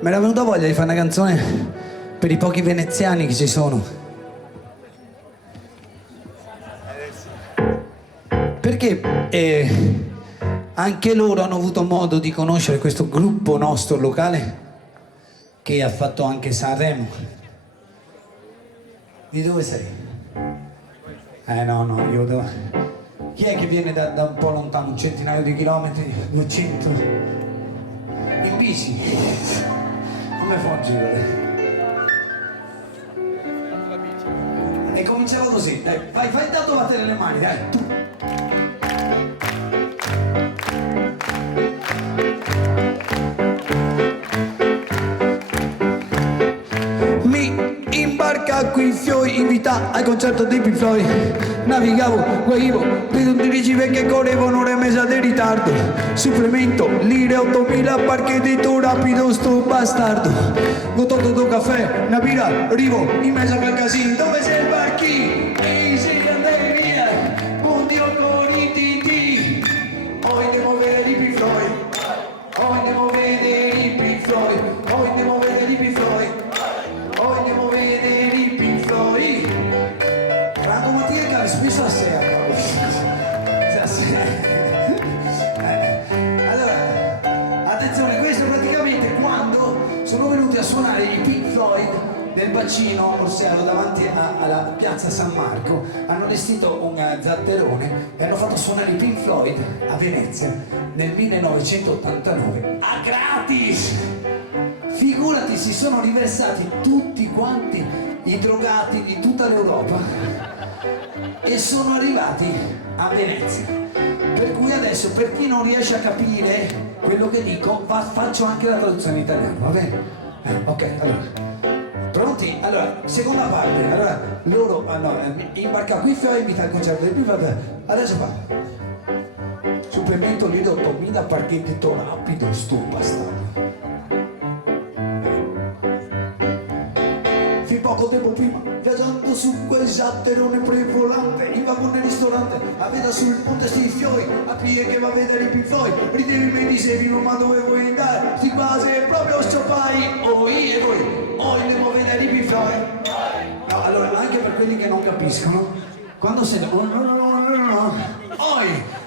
mi era venuta voglia di fare una canzone per i pochi veneziani che ci sono. Perché anche loro hanno avuto modo di conoscere questo gruppo nostro locale che ha fatto anche Sanremo. Di dove sei? No, io devo... Chi è che viene da un po' lontano, un centinaio di chilometri, 200? In bici? Come fa un giro? E cominciamo così, dai, fai intanto battere le mani, dai, tu. Qui Fioi invita al concerto dei Pink Floyd. Navigavo, guaivo, vedo un dirigibile che correva un'ora e mezza di ritardo. Supplemento, lire 8000, parcheggio rapido sto bastardo. Gototo do caffè, una birra, arrivo in mezzo al casino. Dove sei il barchino? Easy andai via, buon Dio con i TT. Oggi andiamo a vedere i Pink Floyd. Oggi andiamo a vedere i Pink Floyd. Oggi andiamo a vedere i Pink Floyd. Oggi andiamo a vedere i Pink Floyd. Franco Mattia cade spesso a sera. Allora, attenzione, questo è praticamente quando sono venuti a suonare i Pink Floyd del bacino a Orsiano davanti alla piazza San Marco. Hanno allestito un zatterone e hanno fatto suonare i Pink Floyd a Venezia nel 1989 a gratis. Figurati, si sono riversati tutti quanti i drogati di tutta l'Europa e sono arrivati a Venezia. Per cui adesso, per chi non riesce a capire quello che dico, faccio anche la traduzione in italiano, va bene? Ok, allora. Pronti? Allora, seconda parte. Allora, loro imbarca qui Fioi invita al concerto del primo. Adesso fa. Supplemento lì 8000 parcheggio rapido, sto bastardo. Poco tempo prima, viaggiando su quel zatterone prevolante, in vagone ristorante, a veda sul ponte sti Fioi, a piedi che va a vedere i Pink Floyd, ridevi e mi dicevi non ma dove vuoi andare, sti base proprio sciapai, e voi, andiamo a vedere i Pink Floyd. No, allora, anche per quelli che non capiscono, quando sentono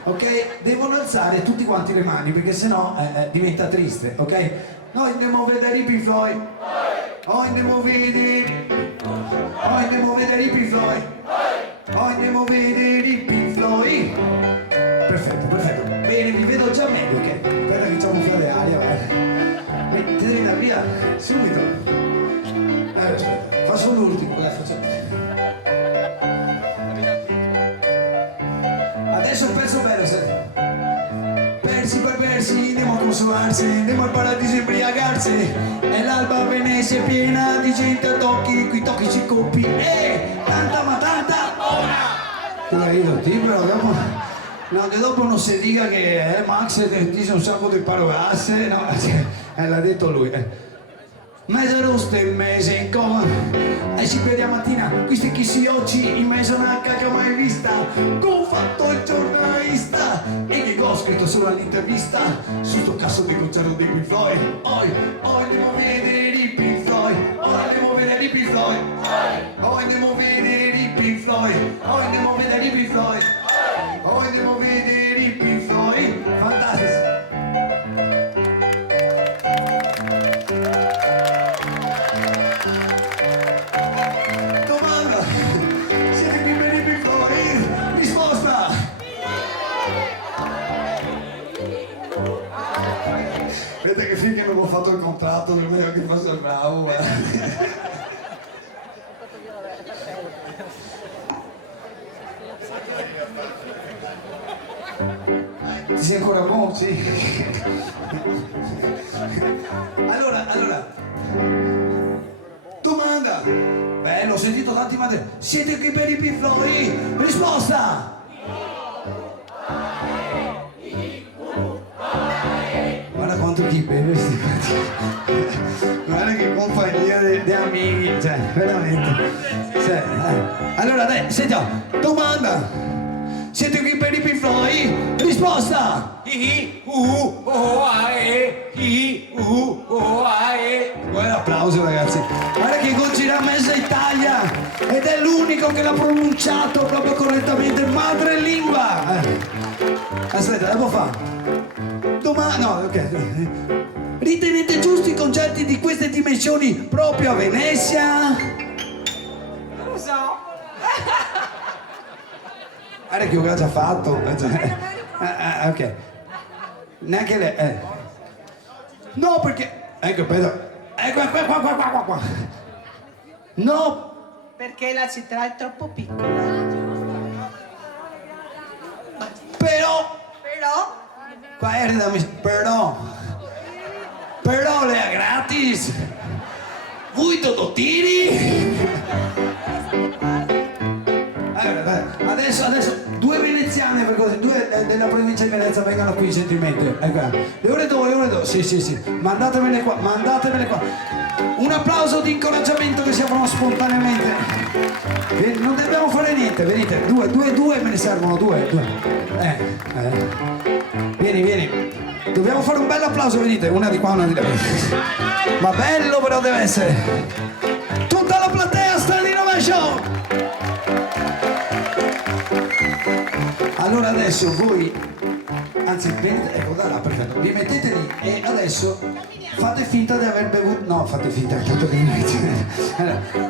ok, devono alzare tutti quanti le mani, perché sennò diventa triste, ok? Noi andiamo a vedere i Pink Floyd. Andiamo a vedere i Pink Floyd. Andiamo a vedere i Pink Floyd. Perfetto. Bene, vi vedo già meglio che. Aspetta che facciamo fuori aria. Ti devi andare via subito. Aspetta, faccio l'ultimo. Adesso un pezzo bello, senti. Persi, andiamo a consolarsi, andiamo al paradiso a imbriagarsi. E l'alba a Venezia è piena di gente a tocchi, qui tocchi ci copi. Tanta ma tanta ora! Io però che dopo non si dica che Max dice un sacco di parolacce, no, l'ha detto lui. Mese roste, mese in coma, e si vede a mattina, questi chi si oggi in mezzo a una cacca mai vista, come fatto il giornalista, e che ho scritto solo all'intervista, su sto cazzo di concerto dei Pink Floyd, andiamo a vedere i Pink Floyd, andiamo a vedere i Pink Floyd, andiamo a vedere i Pink Floyd, andiamo a vedere i Pink Floyd, andiamo a vedere i Pink Floyd, fantastico. Vedete che finché non ho fatto il contratto per me che fosse bravo, Ti sei ancora buono? Sì. Allora. Domanda. L'ho sentito tanti madri. Siete qui per i Pink Floyd? Risposta! quanto chi beve sti fatti. Guarda che compagnia di amici, cioè, veramente. Cioè, allora, dai, sentiamo, domanda. Siete qui per i Pink Floyd? Risposta! Buon applauso ragazzi. Guarda che Gojira mezza Italia ed è l'unico che l'ha pronunciato proprio correttamente, madrelingua. Aspetta, dopo fa. Domani, no, ok. Ritenete giusti concerti di queste dimensioni proprio a Venezia? Non lo so. Guarda che ho già fatto. Ok. Neanche lei. No, perché. Ecco, però. Ecco, qua. No. Perché la città è troppo piccola. Però. Qua era da me. Però le è gratis. Voi tiri. Adesso due veneziane per così, due della provincia di Venezia vengono qui gentilmente. Ecco. Le ore due. Sì. Mandatemele qua. Un applauso di incoraggiamento che si aprono spontaneamente. Non dobbiamo fare niente, venite. Due me ne servono, due. Vieni. Dobbiamo fare un bel applauso, venite, una di qua, una di là. Ma bello però deve essere. Tutta la platea sta di rovescio. Allora adesso voi, anzi venite, ecco da là, perfetto, vi mettete lì e adesso fate finta di aver bevuto, no fate finta che tutto lì.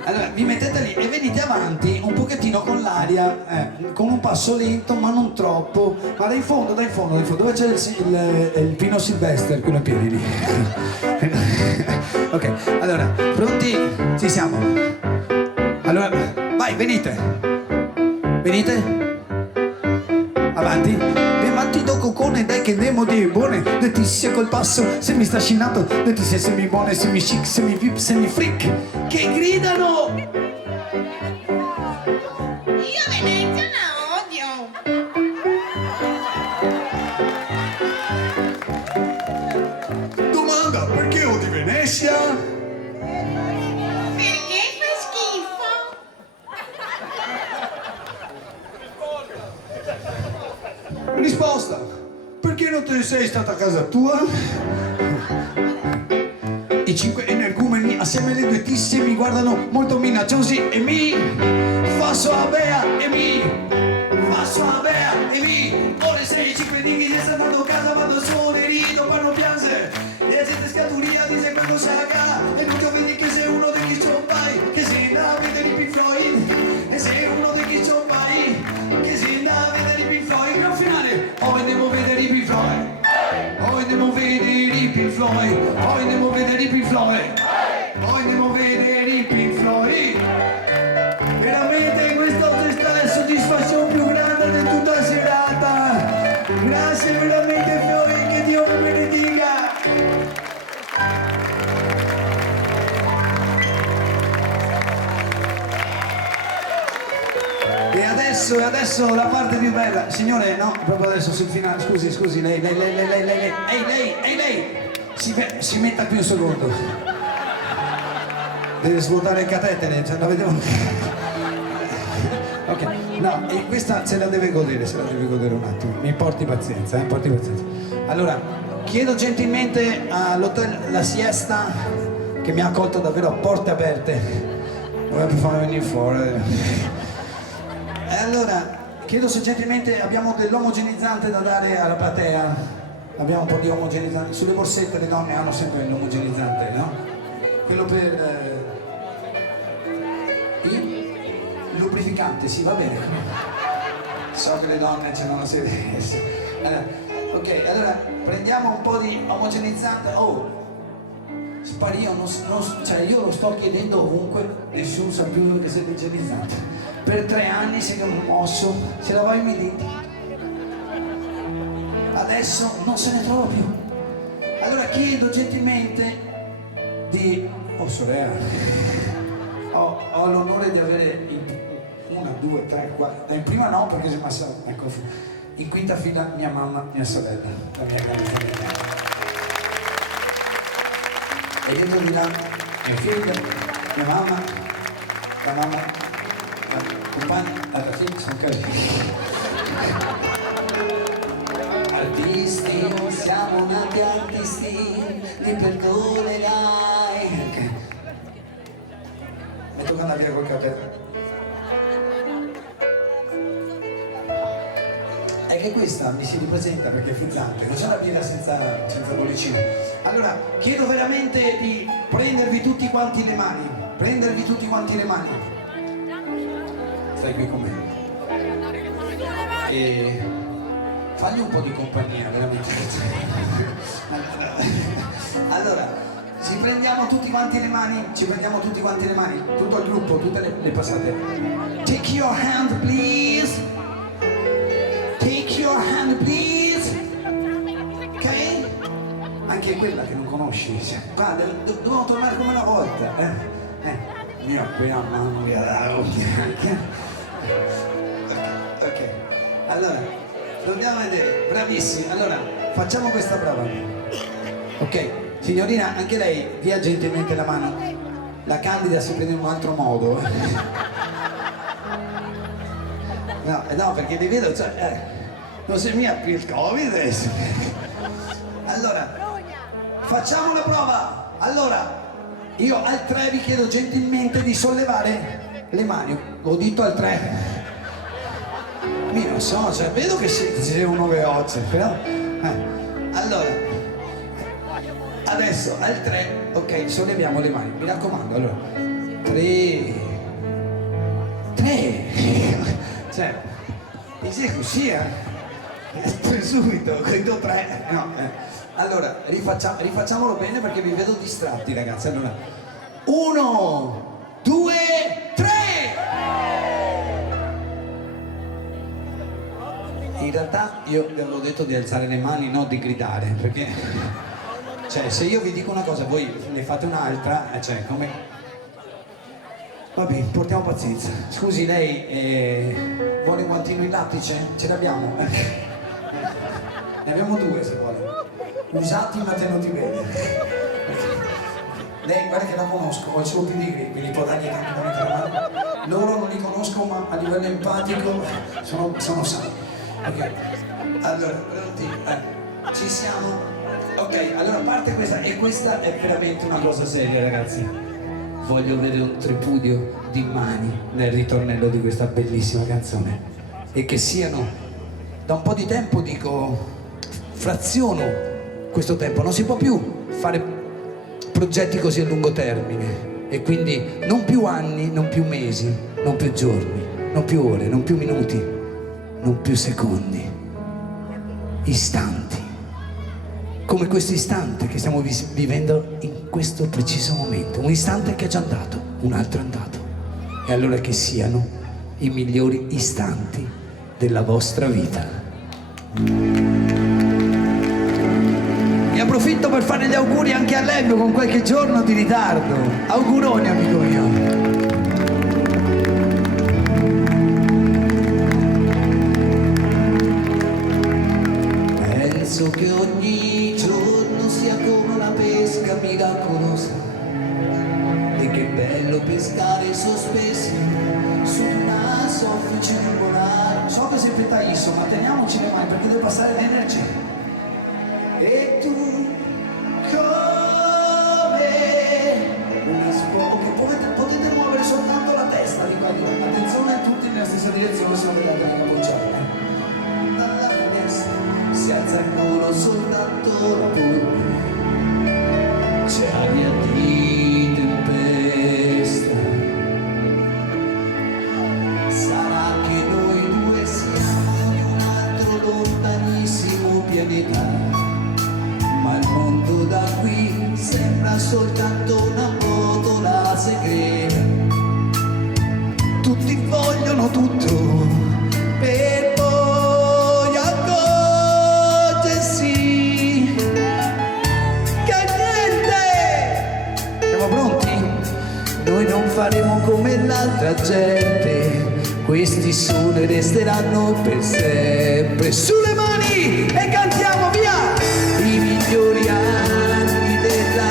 Allora vi mettete lì e venite avanti un pochettino con l'aria, con un passo lento ma non troppo, ma dai in fondo, dove c'è il Pino Silvestre, quello in piedi lì. Ok, allora, pronti? Ci siamo. Allora, vai, venite. Avanti, mi matti do cocone, dai che andiamo di buone, de ti sia col passo, se mi sta scinato, de ti sia semi buone, semi chic, semi vip, semi freak, che gridano! Io Venezia la odio. Domanda, perché odi Venezia? Perché fa schifo? Risposta, perché non te ne sei stata a casa tua? I 5 energumeni assieme alle due tisse mi guardano molto minacciosi e mi fasso a bea e mi ora sei 5 dighi e sta andando a casa vado solo e rido quando piange e la gente scaturia dice quando saga e non ti vedi che sei uno dei chi ciompai che si andava a vedere i Pink Floyd e sei uno dei chi ciompai che si andava a vedere i Pink Floyd gran finale andiamo a vedere i Pink Floyd andiamo a vedere i Pink Floyd andiamo a vedere i Pink Floyd andiamo a vedere i Pink Floyd veramente questa è la soddisfazione più grande di tutta la serata grazie veramente Floyd che Dio vi benedica. E adesso la parte più bella, signore, no, proprio adesso sul finale, scusi, lei, ehi lei, si metta qui un secondo, deve svuotare il catetere, cioè la vedevo. Ok, no, e questa se la deve godere un attimo, mi porti pazienza. Allora, chiedo gentilmente all'hotel La Siesta, che mi ha accolto davvero a porte aperte, vorrei farmi venire fuori. E allora, chiedo se gentilmente abbiamo dell'omogenizzante da dare alla platea. Abbiamo un po' di omogenizzante. Sulle borsette le donne hanno sempre l'omogenizzante, no? Quello per il lubrificante, sì, va bene. So che le donne ce l'hanno serie. Allora, ok, allora prendiamo un po' di omogenizzante. Oh! Spario, cioè io lo sto chiedendo ovunque, nessuno sa più che sei igienizzato. Per 3 anni si è mosso, se la vai lì. Adesso non se ne trova più. Allora chiedo gentilmente di. Oh sorella, ho l'onore di avere 1, 2, 3, 4. In prima no perché si è messa. Ecco, in quinta fila mia mamma, mia sorella, la mia grande famiglia. E dietro di là mio figlio, mia mamma, la mamma, la compagna, alla fine sono carini. Artisti, siamo nati artisti, mi perdonerai. Ok. Mi tocca andare via col capello. È che questa mi si ripresenta perché è frizzante, non c'è la birra senza bollicine. Allora, chiedo veramente di prendervi tutti quanti le mani, prendervi tutti quanti le mani. Stai qui con me. E fagli un po' di compagnia, veramente. Allora, ci prendiamo tutti quanti le mani, tutto il gruppo, tutte le passate. Take your hand, please. Take your hand, please. Ok? Anche quella che non conosci. Guarda, dobbiamo tornare come una volta. Mia mamma mia la ok. Allora, dobbiamo vedere. Bravissimi. Allora, facciamo questa prova. Ok, signorina, anche lei dia gentilmente la mano. La candida si prende in un altro modo. No, perché vi vedo, cioè, non si mi apre il Covid. Allora, facciamo la prova. Allora, io al 3 vi chiedo gentilmente di sollevare le mani. Ho detto al 3. Io non so, cioè, vedo che sei uno veloce, però. Allora, adesso al 3, ok, solleviamo le mani. Mi raccomando, allora. 3. Cioè, dice così, subito, credo 3. No, Allora, rifacciamolo bene perché vi vedo distratti, ragazzi. Allora, 1, 2, 3! In realtà io vi avevo detto di alzare le mani, non di gridare, perché cioè se io vi dico una cosa voi ne fate un'altra, cioè come... Vabbè, portiamo pazienza. Scusi, lei vuole un guantino in lattice? Ce l'abbiamo? Ne abbiamo 2 se vuole. Usati ma tenuti bene. Lei guarda che la conosco, ho il suo pedigree, quindi può dargli tranquillamente la mano. Loro non li conosco ma a livello empatico sono sani. Ok, allora, pronti? Ci siamo? Ok, allora parte questa, e questa è veramente una cosa seria, ragazzi. Voglio vedere un tripudio di mani nel ritornello di questa bellissima canzone. E che siano, da un po' di tempo dico, fraziono questo tempo, non si può più fare progetti così a lungo termine. E quindi non più anni, non più mesi, non più giorni, non più ore, non più minuti, non più secondi, istanti, come questo istante che stiamo vivendo in questo preciso momento, un istante che è già andato, un altro è andato, e allora che siano i migliori istanti della vostra vita. Ne approfitto per fare gli auguri anche a Lello con qualche giorno di ritardo. Auguroni, amico mio. Penso che ogni giorno sia come una pesca miracolosa, e che bello pescare sospesi su una soffice nuvolare. So che si aspetta isso, ma teniamoci le mani perché deve passare l'energia. E tu come una che potete muovere soltanto la testa di qua di là. Attenzione, tutti nella stessa direzione, siamo della capocciata. Dalla finestra si alza il volo soltanto la polvere, c'è aria di tempesta. Sarà che noi due siamo di un altro lontanissimo pianeta, ma il mondo da qui sembra soltanto una botola segreta. Tutti vogliono tutto per poi accorgersi che niente. Siamo pronti? Noi non faremo come l'altra gente, questi sole resteranno per sempre. Sulle mani e cantiamo, via! I migliori anni della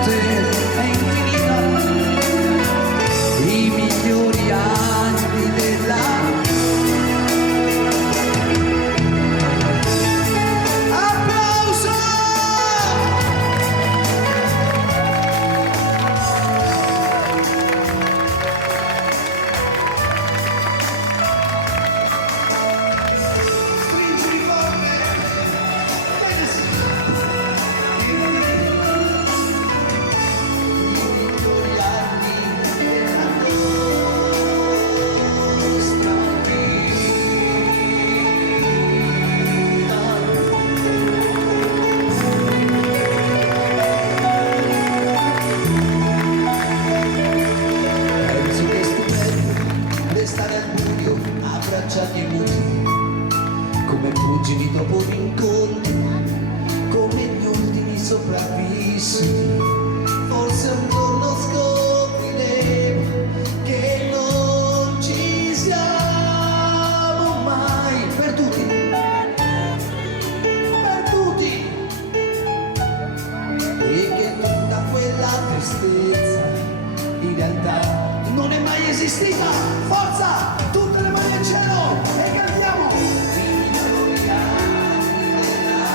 notte è infinita, i migliori anni della applauso. Stringimi forte, penso che stupendo restare al buio, abbracciati muti, come pugili dopo un incontro, come gli ultimi sopravvissuti. Forse un giorno scopriremo che non ci siamo mai perduti, perduti, e che tutta quella tristezza in realtà non è mai esistita. Forza, tutte le mani al cielo e cantiamo. I migliori anni della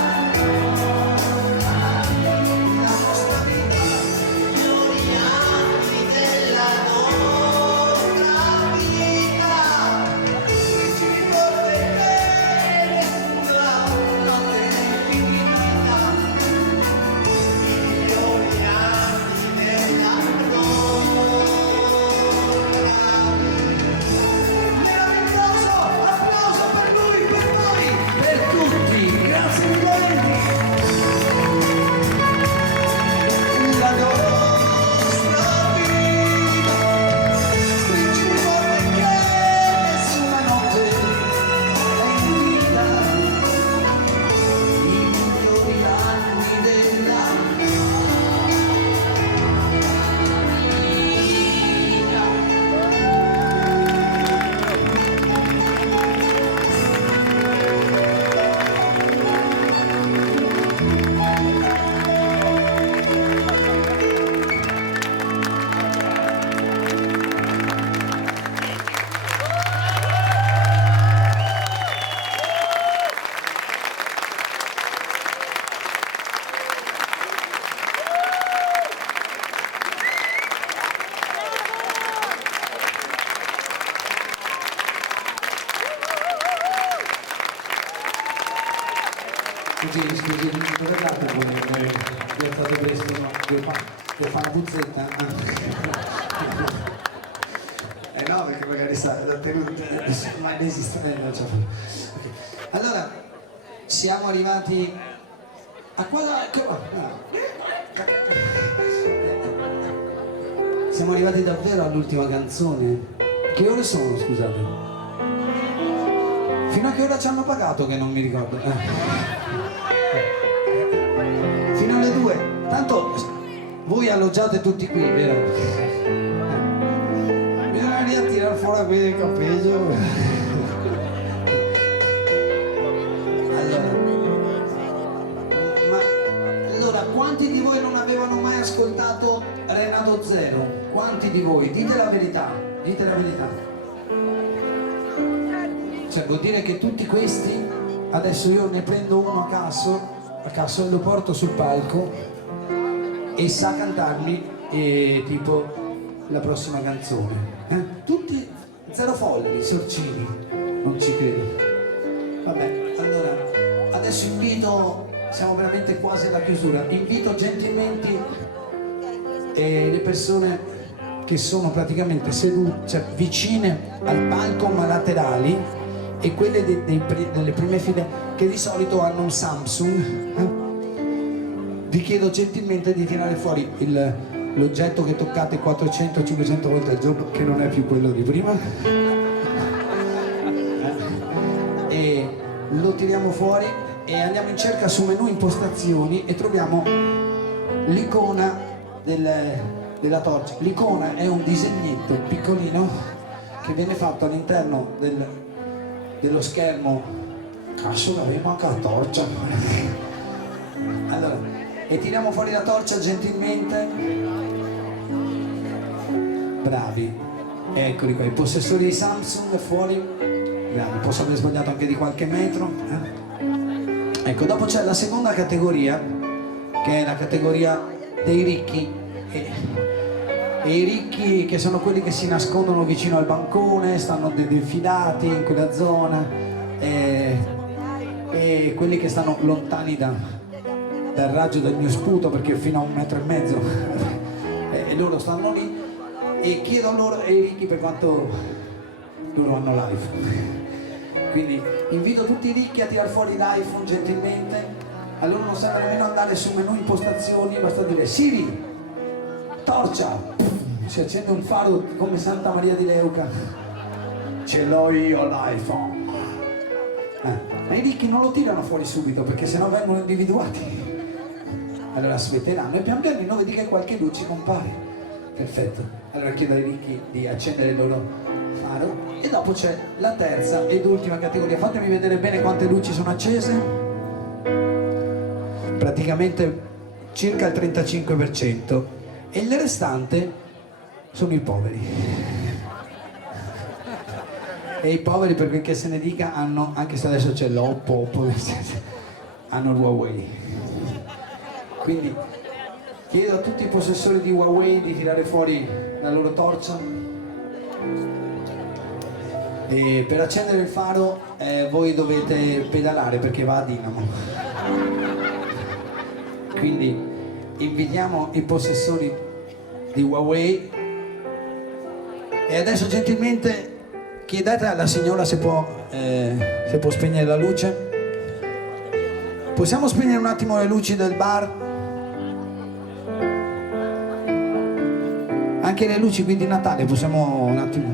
nostra vita, i migliori anni della nostra vita. Stringimi forte che nessuna notte è finita, i migliori anni della meraviglioso applauso per lui, per noi, per tutti, grazie mille. La nostra vita, stringimi forte che nessuna notte è infinita, i migliori anni della Scusi, dove andate voi? Vi alzate presto, no? Devo fare una puzzetta? No, perché magari l'ho tenuto, ma non esiste, non ce la faccio. Okay. Allora, siamo arrivati a quella... Siamo arrivati davvero all'ultima canzone. Che ore sono, scusate? Fino a che ora ci hanno pagato che non mi ricordo? Fino alle 2. Tanto voi alloggiate tutti qui, vero? Bisogna lì a tirare fuori qui del campeggio. Allora, quanti di voi non avevano mai ascoltato Renato Zero? Quanti di voi? Dite la verità, dite la verità. Cioè, vuol dire che tutti questi, adesso io ne prendo uno a caso e lo porto sul palco e sa cantarmi tipo la prossima canzone. Tutti zero folli, sorcini, non ci credo. Vabbè, allora, adesso invito, siamo veramente quasi alla chiusura, invito gentilmente le persone che sono praticamente sedute, cioè vicine al palco ma laterali, e quelle delle prime file che di solito hanno un Samsung, vi chiedo gentilmente di tirare fuori l'oggetto che toccate 400-500 volte al giorno, che non è più quello di prima, e lo tiriamo fuori e andiamo in cerca su menu impostazioni e troviamo l'icona della torcia. L'icona è un disegnetto piccolino che viene fatto all'interno dello schermo. Cazzo, l'avevo anche la torcia. Allora, e tiriamo fuori la torcia gentilmente. Bravi, eccoli qua, i possessori di Samsung fuori. Bravi, posso aver sbagliato anche di qualche metro. Ecco, dopo c'è la seconda categoria, che è la categoria dei ricchi. E i ricchi, che sono quelli che si nascondono vicino al bancone, stanno defilati in quella zona, e quelli che stanno lontani dal raggio del mio sputo, perché fino a 1,5 metri e loro stanno lì, e chiedo loro ai ricchi per quanto loro hanno l'iPhone. Quindi invito tutti i ricchi a tirar fuori l'iPhone gentilmente. A loro non serve nemmeno andare sul menu impostazioni, basta dire Siri, torcia, si accende un faro come Santa Maria di Leuca. Ce l'ho io l'iPhone. Ma i ricchi non lo tirano fuori subito, perché sennò vengono individuati. Allora aspetteranno e pian piano non vedi che qualche luce compare. Perfetto. Allora chiedo ai ricchi di accendere il loro faro. E dopo c'è la terza ed ultima categoria. Fatemi vedere bene quante luci sono accese. Praticamente circa il 35%. E il restante sono i poveri. E i poveri, per quel che se ne dica, hanno, anche se adesso c'è l'Oppo, hanno il Huawei. Quindi chiedo a tutti i possessori di Huawei di tirare fuori la loro torcia. E per accendere il faro voi dovete pedalare, perché va a dinamo. Quindi invitiamo i possessori di Huawei. E adesso gentilmente chiedete alla signora se può spegnere la luce. Possiamo spegnere un attimo le luci del bar? Anche le luci qui di Natale possiamo un attimo.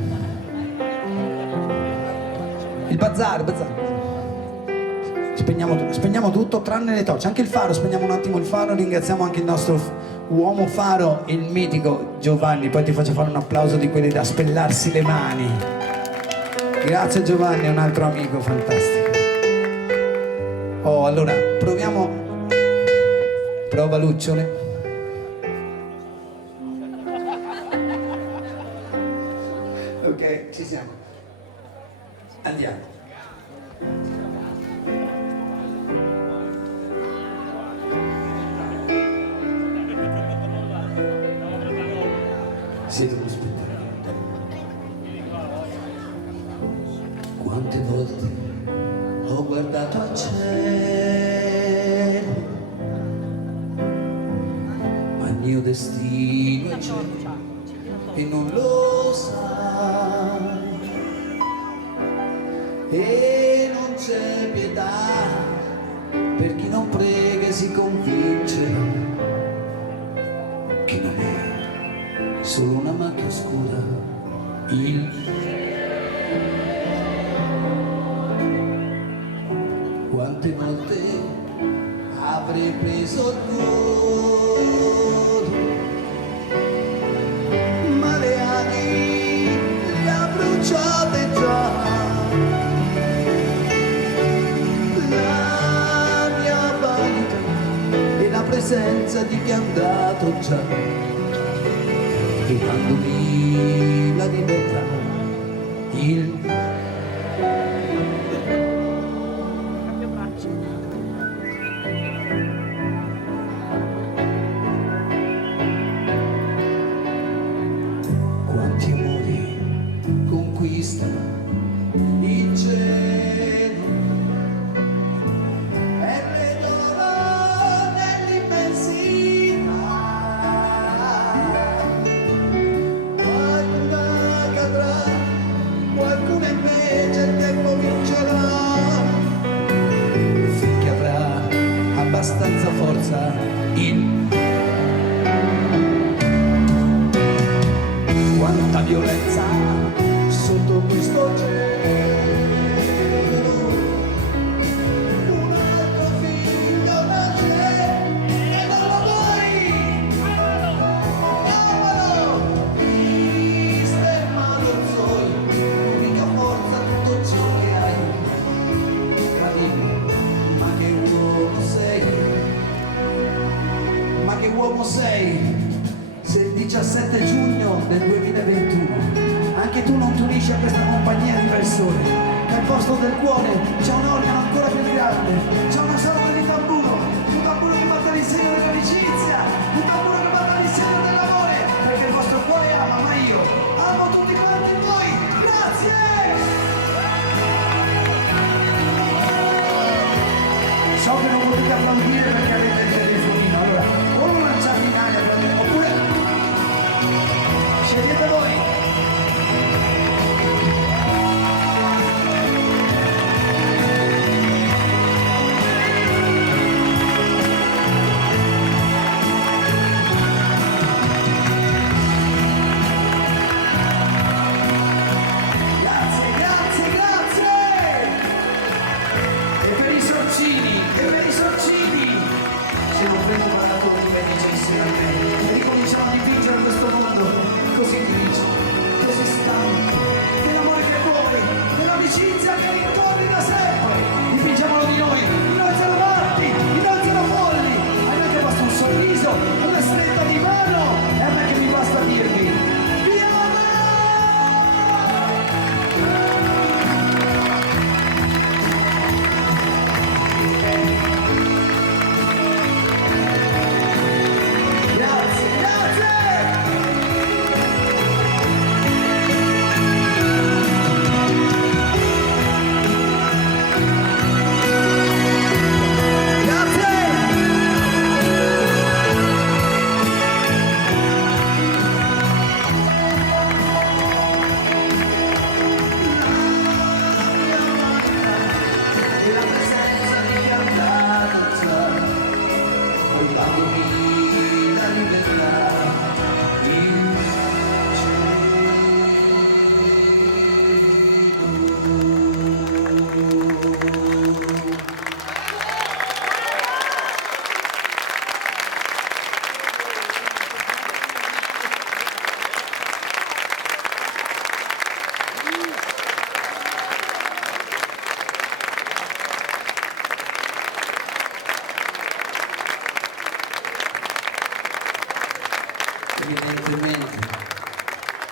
Il bazar. Spegniamo tutto tranne le torce, anche il faro, spegniamo un attimo il faro. Ringraziamo anche il nostro uomo faro, il mitico Giovanni. Poi ti faccio fare un applauso di quelli da spellarsi le mani. Grazie Giovanni, è un altro amico fantastico. Oh, allora proviamo. Prova lucciole. Ok, ci siamo. Andiamo. Sì, devo aspettare. Quante volte ho guardato al cielo, ma il mio destino è cielo e non lo sa, e non c'è pietà per chi non prega e si convince che non è solo una macchia oscura. Quante volte avrei preso il volo, ma le ali le ha bruciate già. La mia vanità e la presenza di chi è andato già, donandomi la libertà. Quanti amori conquistano il cielo e vedono nell'immensità. Qualcuno invece il tempo vincerà, finché avrà abbastanza forza. Quanta violenza sotto questo 17 giugno del 2021. Anche tu non ti unisci a questa compagnia di persone, che al posto del cuore c'è un organo ancora più grande, c'è una sorta di tamburo, un tamburo che batte l'insegno dell'amicizia, un tamburo che batte l'insegno dell'amore, perché il vostro cuore ama, ma io amo tutti quanti voi. Grazie! So che non potete applaudire perché avete il telefonino, allora o lo lanciate in aria oppure scegliete voi. Se non prendo una tua benedicessima a me e ricominciamo a dipingere questo mondo così grigio, così stanco, dell'amore che vuoi, dell'amicizia che rincorri da sempre. Dipingiamolo di noi, i noi zero morti, i noi zero folli. A me che basta un sorriso, una stretta di mano, e a me che mi basta dirvi vi amo!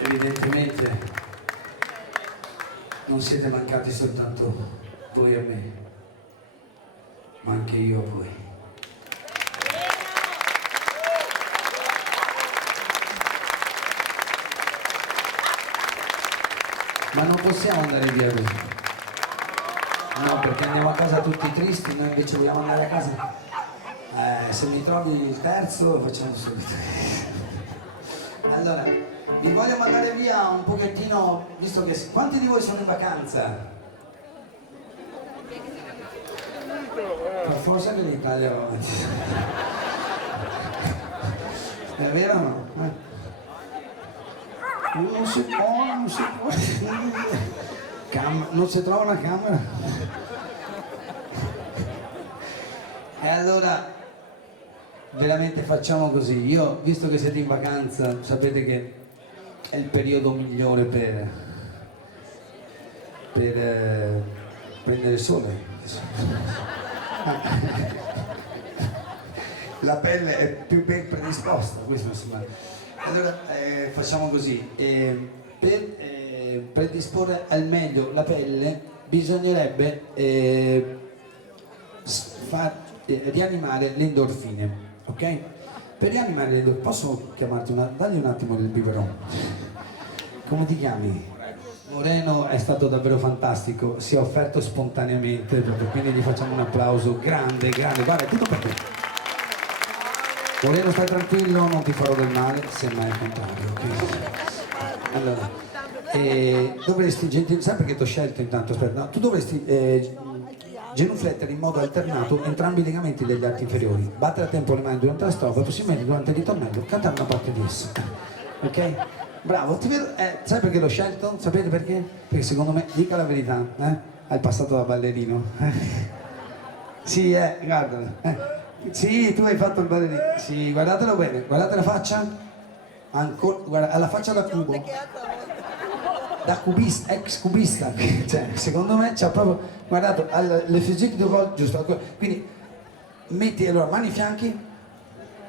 Evidentemente non siete mancati soltanto voi a me, ma anche io a voi. Ma non possiamo andare via così. No, perché andiamo a casa tutti tristi, noi invece vogliamo andare a casa. Se mi trovi il terzo lo facciamo subito. Allora, vi voglio mandare via un pochettino, visto che quanti di voi sono in vacanza? Per forza che l'Italia va avanti. È vero o no? Non si può. Non si trova una camera. E allora veramente facciamo così. Io, visto che siete in vacanza, sapete che è il periodo migliore per prendere il sole. La pelle è più ben predisposta, questo insomma. Allora facciamo così, per predisporre al meglio la pelle bisognerebbe rianimare le endorfine, ok? Per rianimare le endorfine, posso chiamarti dagli un attimo del biberon? Come ti chiami? Moreno è stato davvero fantastico, si è offerto spontaneamente, proprio, quindi gli facciamo un applauso grande, guarda, tutto per te. Moreno, stai tranquillo, non ti farò del male, semmai il contrario, ok? Allora, dovresti, sai perché ti ho scelto intanto, aspetta, no, tu dovresti genuflettere in modo alternato entrambi i legamenti degli arti inferiori, battere a tempo le mani durante la strofa, possibilmente durante il ritornello, cantare una parte di esso, ok? Bravo, ti vedo, sai perché l'ho scelto? Sapete perché? Perché secondo me, dica la verità, hai passato da ballerino. Sì, guardalo. Sì, tu hai fatto il ballerino. Sì, guardatelo bene, guardate la faccia. Ancora, guarda, alla faccia da cubo. Da cubista, ex cubista. Cioè, secondo me c'ha proprio. Guardate, le physique de vol, giusto. Quindi metti allora mani ai fianchi.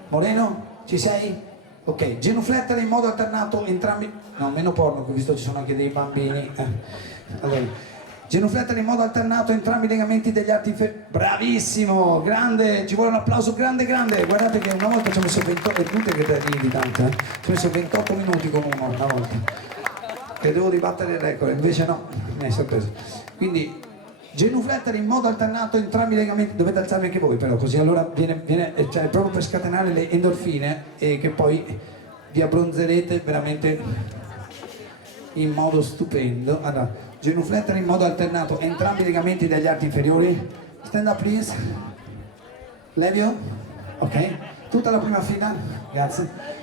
Moreno, ci sei? Ok, genuflettere in modo alternato entrambi... No, meno porno, che ho visto ci sono anche dei bambini. Allora, genuflettere in modo alternato entrambi i legamenti degli arti inferiori. Bravissimo, grande, ci vuole un applauso grande grande. Guardate che una volta ci ho messo 28, è inutile che te ridi tanto, ci ho messo 28 minuti con uno una volta. Credevo di battere il record, invece no, mi hai sorpreso. Quindi genuflettere in modo alternato entrambi i legamenti, dovete alzarvi anche voi però, così allora viene cioè, proprio per scatenare le endorfine e che poi vi abbronzerete veramente in modo stupendo. Allora, genuflettere in modo alternato entrambi i legamenti degli arti inferiori. Stand up please. Levio? Ok. Tutta la prima fila. Grazie.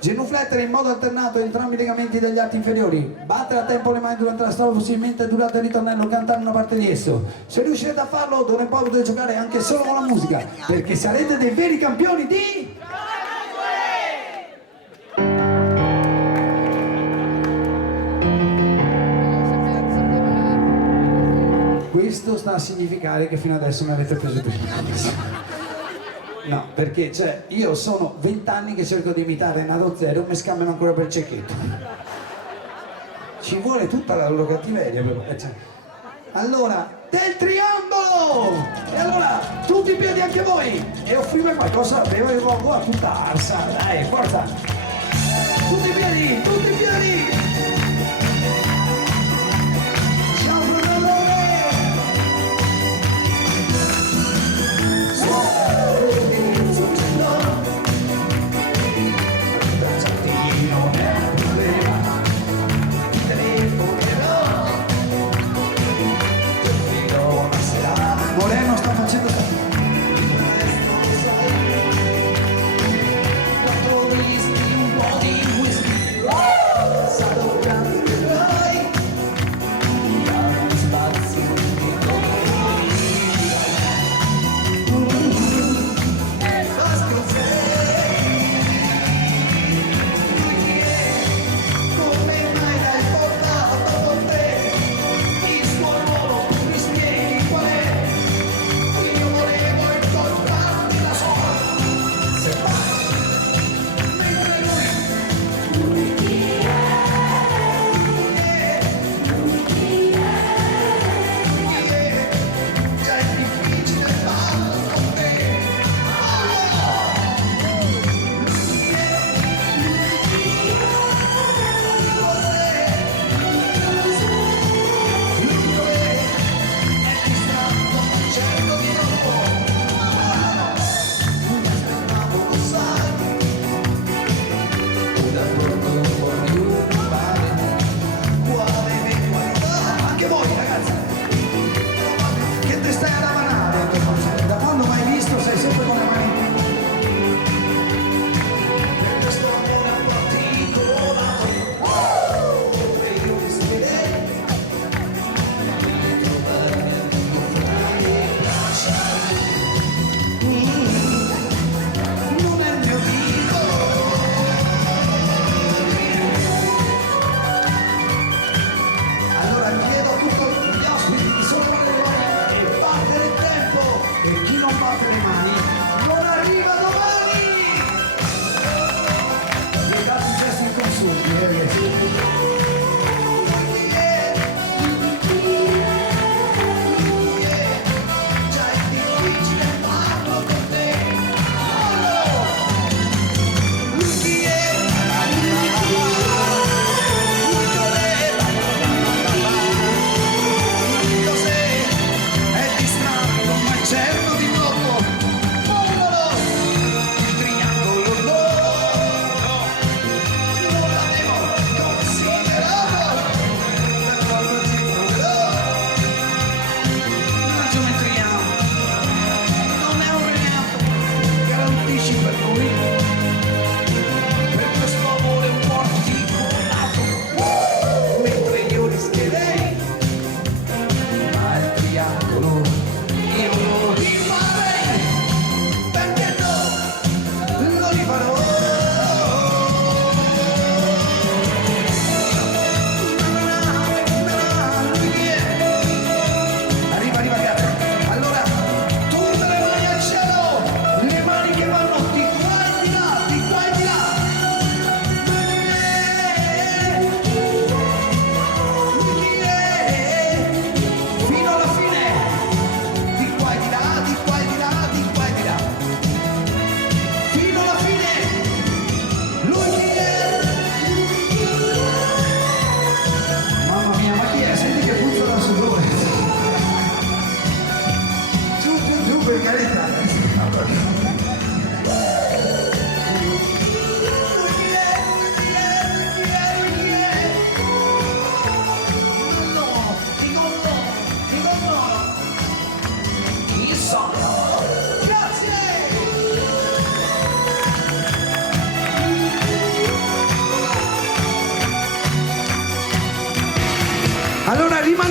Genuflettere in modo alternato entrambi i legamenti degli arti inferiori. Battere a tempo le mani durante la strofa, possibilmente durante il ritornello, cantare una parte di esso. Se riuscirete a farlo, d'ora in poi potete giocare anche solo con la musica, perché sarete dei veri campioni di... Questo sta a significare che fino adesso mi avete preso per il no, perché cioè, io sono 20 anni che cerco di imitare Renato Zero, mi scambiano ancora per Cecchetto. Ci vuole tutta la loro cattiveria però. Cioè. Allora, del triangolo! E allora, tutti i piedi anche voi! E offrire qualcosa, bevo il poco a tutta arsa, dai, forza! Tutti i piedi, tutti i piedi! Moreno sta facendo un po' di whisky.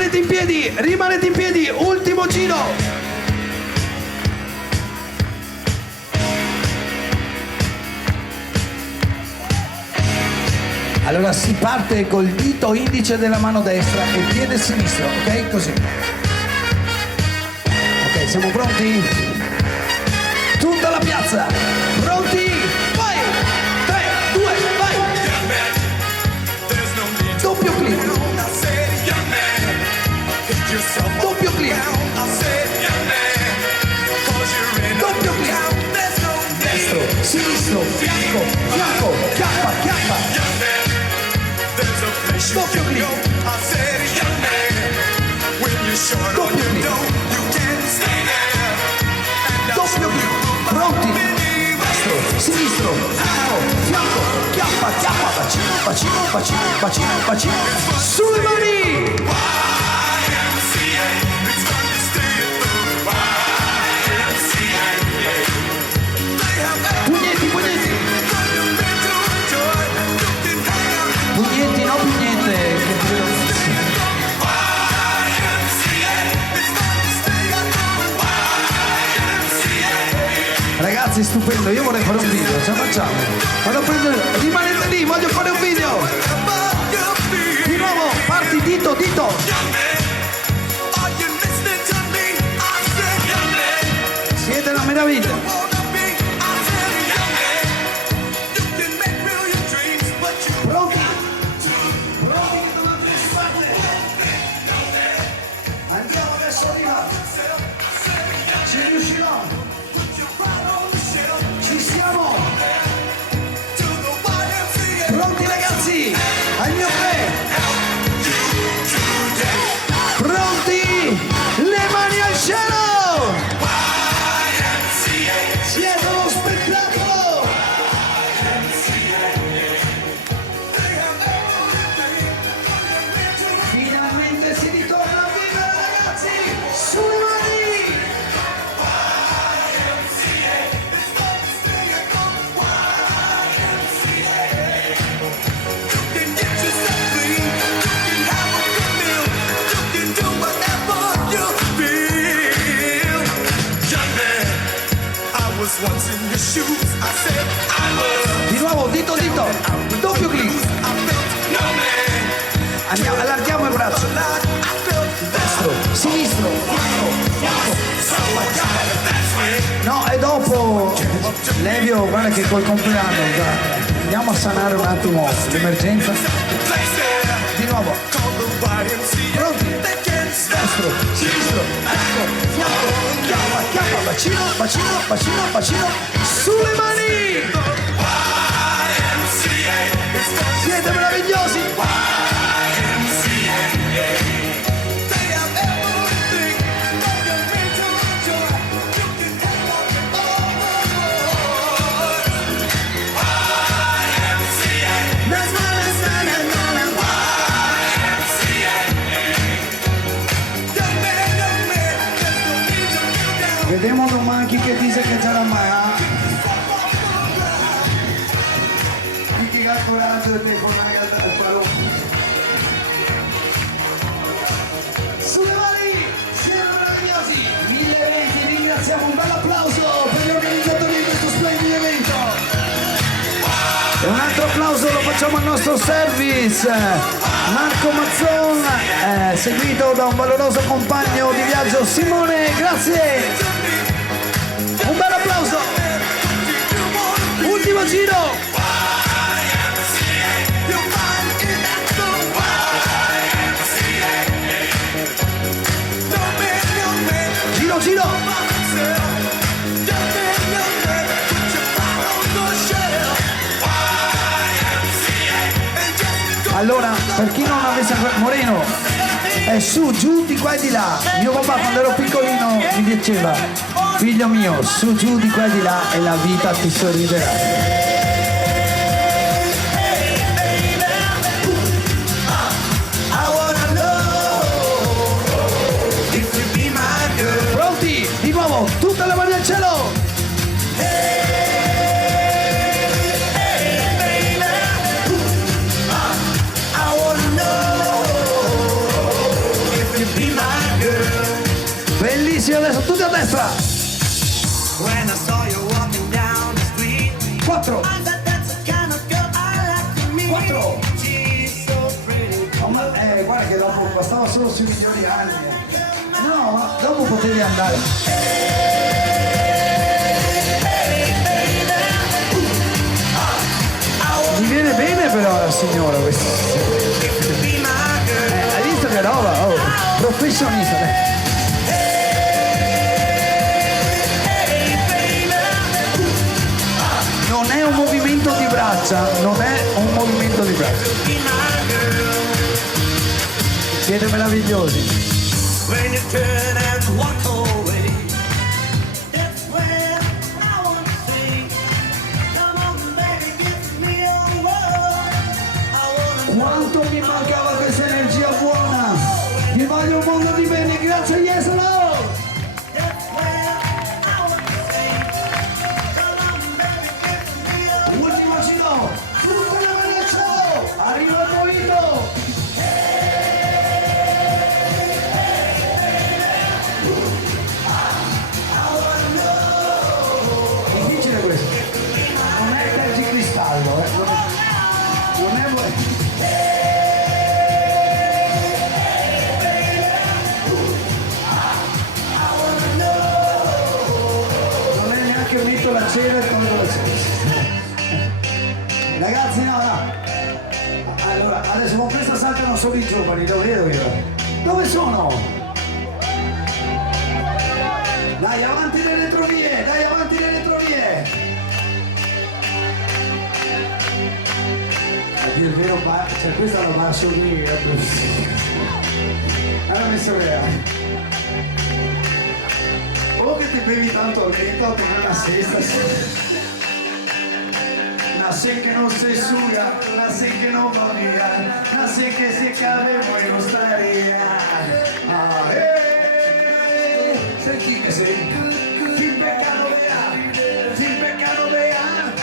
rimanete in piedi, ultimo giro. Allora si parte col dito indice della mano destra e piede sinistro, ok? Così. Ok, siamo pronti? Tutta la piazza, pronti? Vai! 3, 2, vai! Doppio clic. Doppio clic. Doppio clic. Destro, sinistro, fianco, fianco, chiappa, chiappa. Doppio clic. Doppio clic. Doppio clic. Pronti? Destro, sinistro, fianco, chiappa, chiappa, bacino, bacino, bacino, bacino, bacino. Sulle mani! Pugneti, pugneti! Pugneti, no pugnette! Ragazzi, stupendo, io vorrei fare un video, ce la facciamo? Vado a prendere, rimanete lì, voglio fare un video! Di nuovo, parti, dito, dito! Siete una meraviglia! Pronti? Pronti che dovete sparare? Andiamo adesso arriva! Ci riuscirò! Ci siamo! Pronti ragazzi? Al mio tre! Pronti? Le mani al cielo! Siete uno spettacolo! Finalmente si ritorna a vivere ragazzi! Sulle mani! Di nuovo, dito, dito, doppio clic. Andiamo, allarghiamo il braccio. Destro, sinistro, fianco, fianco. No, e dopo, Levio, guarda che col compleanno, andiamo a sanare un attimo l'emergenza. Di nuovo. Pronti? Destro, sinistro, fianco, chiappa, chiappa, bacino, bacino, bacino, bacino, sulle mani! Siete meravigliosi! Vediamo domani che dice che c'era mai. Chi ha coraggio di telefonare al parole. Sulle mani, siete meravigliosi. 1020, ringraziamo, un bel applauso per gli organizzatori di questo splendido evento. E un altro applauso lo facciamo al nostro service, Marco Mazzon, seguito da un valoroso compagno di viaggio, Simone, grazie. Un bel applauso! Ultimo giro! Giro, giro! Allora, per chi non avesse Moreno, è su, giù, di qua e di là. Mio papà quando ero piccolino mi diceva: figlio mio, su, giù, di qua e di là e la vita ti sorriderà. Pronti? Di nuovo, tutte le mani al cielo! destra. When I saw you walking down the street, 4. I bet that's the kind of girl I like to meet. 4. She's so pretty. Oh, ma guarda che dopo bastava solo sui migliori anni. No, ma dopo potevi andare. Mi viene bene però la signora questa. Hai visto che roba? Oh, professionista. Non è un movimento di braccia, non è un movimento di braccia. Siete meravigliosi. When you turn and walk away, that's when I want to say, come on baby, give me a word. I wanna Quanto mi mancava questa energia buona! Vi voglio un mondo di bene, grazie a Yes Hello! that's when I want to say, come on baby, give me a word. Ultimo giro! Tutte le mani al cielo! Arriva il movimento! Difficile questo! Non è tergicristallo, non è... Non è neanche unito la cena con la cena. Ragazzi, no. Allora, adesso con questa saltano solo i giovani, lo vedo io. Dove sono? Dai, avanti le retrovie, dai, avanti le retrovie. A dire il vero, cioè questa la lascio qui. Allora mi sorella. O che ti bevi tanto al vento o te una sesta. Una sed que no se suga, una sed que no va via, una sed que se cabe me gustaría. Senti che sei, sin pecado vea, sin pecado vea.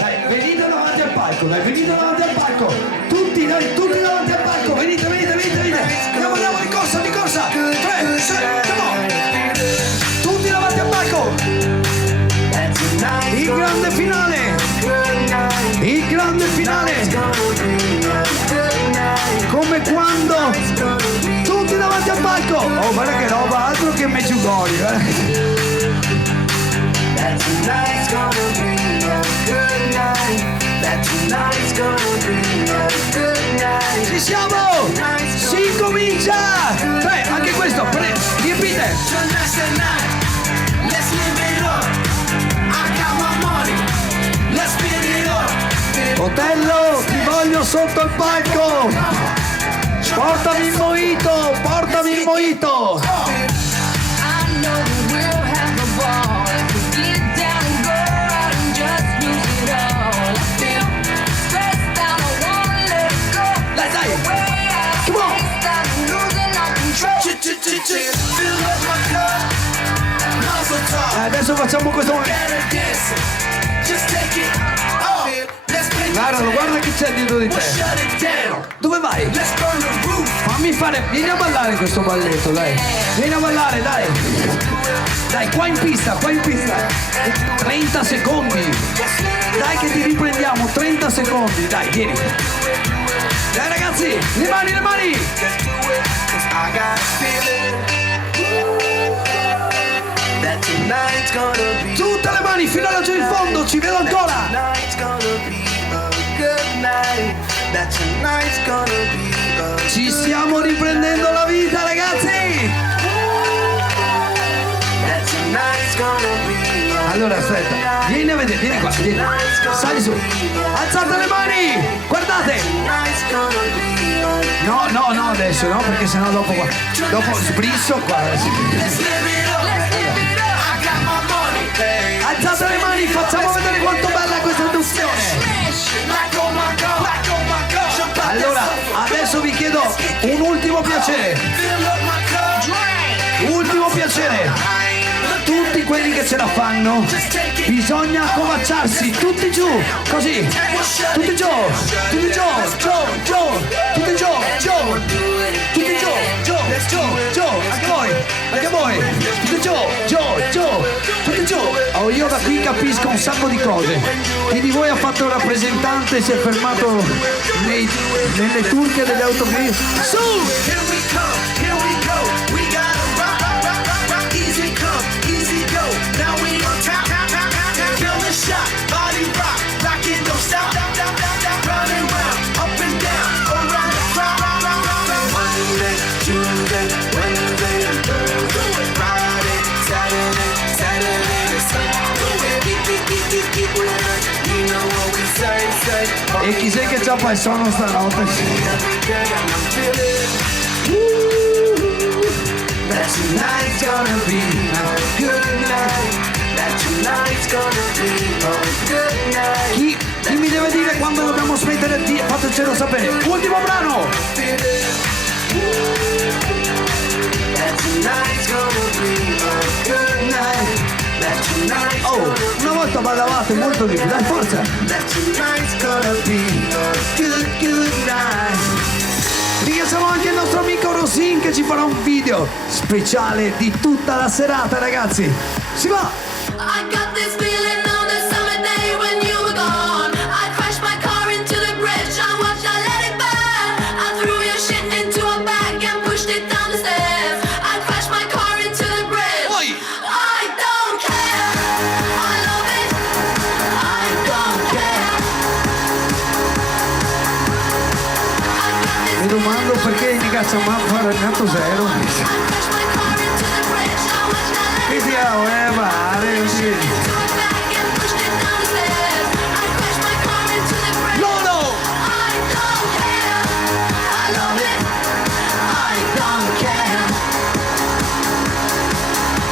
Dai, venite davanti al palco, dai, venite davanti al palco. Tutti, dai, tutti davanti al palco, venite, venite, venite, venite. Andiamo, di corsa, di corsa. 3, 6, come on. Tutti davanti al palco. Il grande finale! Il grande finale! Come quando tutti davanti al palco! Oh, guarda che roba, altro che Meggiugorje, Ci siamo! Si comincia! Anche questo, riempite! Otello, ti voglio sotto il palco! Portami il mojito, portami il mojito! Dai, dai! Come on! Adesso facciamo questo momento. Guarda chi c'è dietro di te. Dove vai? Fammi fare. Vieni a ballare questo balletto, dai. Vieni a ballare, dai. Dai, qua in pista, qua in pista. 30 secondi. Dai che ti riprendiamo, 30 secondi. Dai, vieni. Dai ragazzi, le mani, le mani. Tutte le mani fino laggiù in fondo, ci vedo ancora. Ci stiamo riprendendo la vita, ragazzi. Allora aspetta, vieni a vedere, vieni qua, vieni. Sali su. Alzate le mani, guardate. No, adesso no, perché sennò dopo qua. Dopo sbrisso qua. Alzate le mani, facciamo vedere quanto bella è questa induzione. Allora, adesso vi chiedo un ultimo piacere. Ultimo piacere. Tutti quelli che ce la fanno, bisogna accovacciarsi, tutti giù, così. Tutti giù, tutti giù, giù, giù, tutti giù, giù, tutti giù, giù. anche voi, tutti giù, tutti giù. Oh, io da qui capisco un sacco di cose. Chi di voi ha fatto il rappresentante, si è fermato nelle turche delle autogrill? Su! Here we go, we gotta rock, easy come, easy go. Now we on top, feel the shot, body rock, rock it, don't stop, running round, up and down, around the clock. Monday, Tuesday, Wednesday, Thursday, Friday, Saturday, Sunday. Keep with us, you know what we say. E chi sei che c'ha il sonno stanotte? Every day I'm feeling. That tonight's gonna be a good night. That tonight's gonna be a good night. Chi mi deve dire quando dobbiamo smettere di... Fatecelo sapere. Ultimo brano! That tonight's gonna be a good night. That tonight's Oh, una volta ballavate molto di più, dai forza! That tonight's gonna be a good night. Ringraziamo anche il nostro amico Rosin che ci farà un video speciale di tutta la serata, ragazzi. Si va! I got this feeling on the summer day when you were gone. I crashed my car into the bridge. I watched, I let it burn. I threw your shit into a bag and pushed it down the stairs. I crashed my car into the bridge. Oi. I don't care. I love it. I don't care. I got this Mi domando perché in cazzo ma fare il nato zero. I crashed my car into the bridge. I watched, I let it Che diavolo, vale, sì. into a bag and pushed it down the stairs. I crashed my car into the bridge. Lolo! I don't care. I love it. I don't care.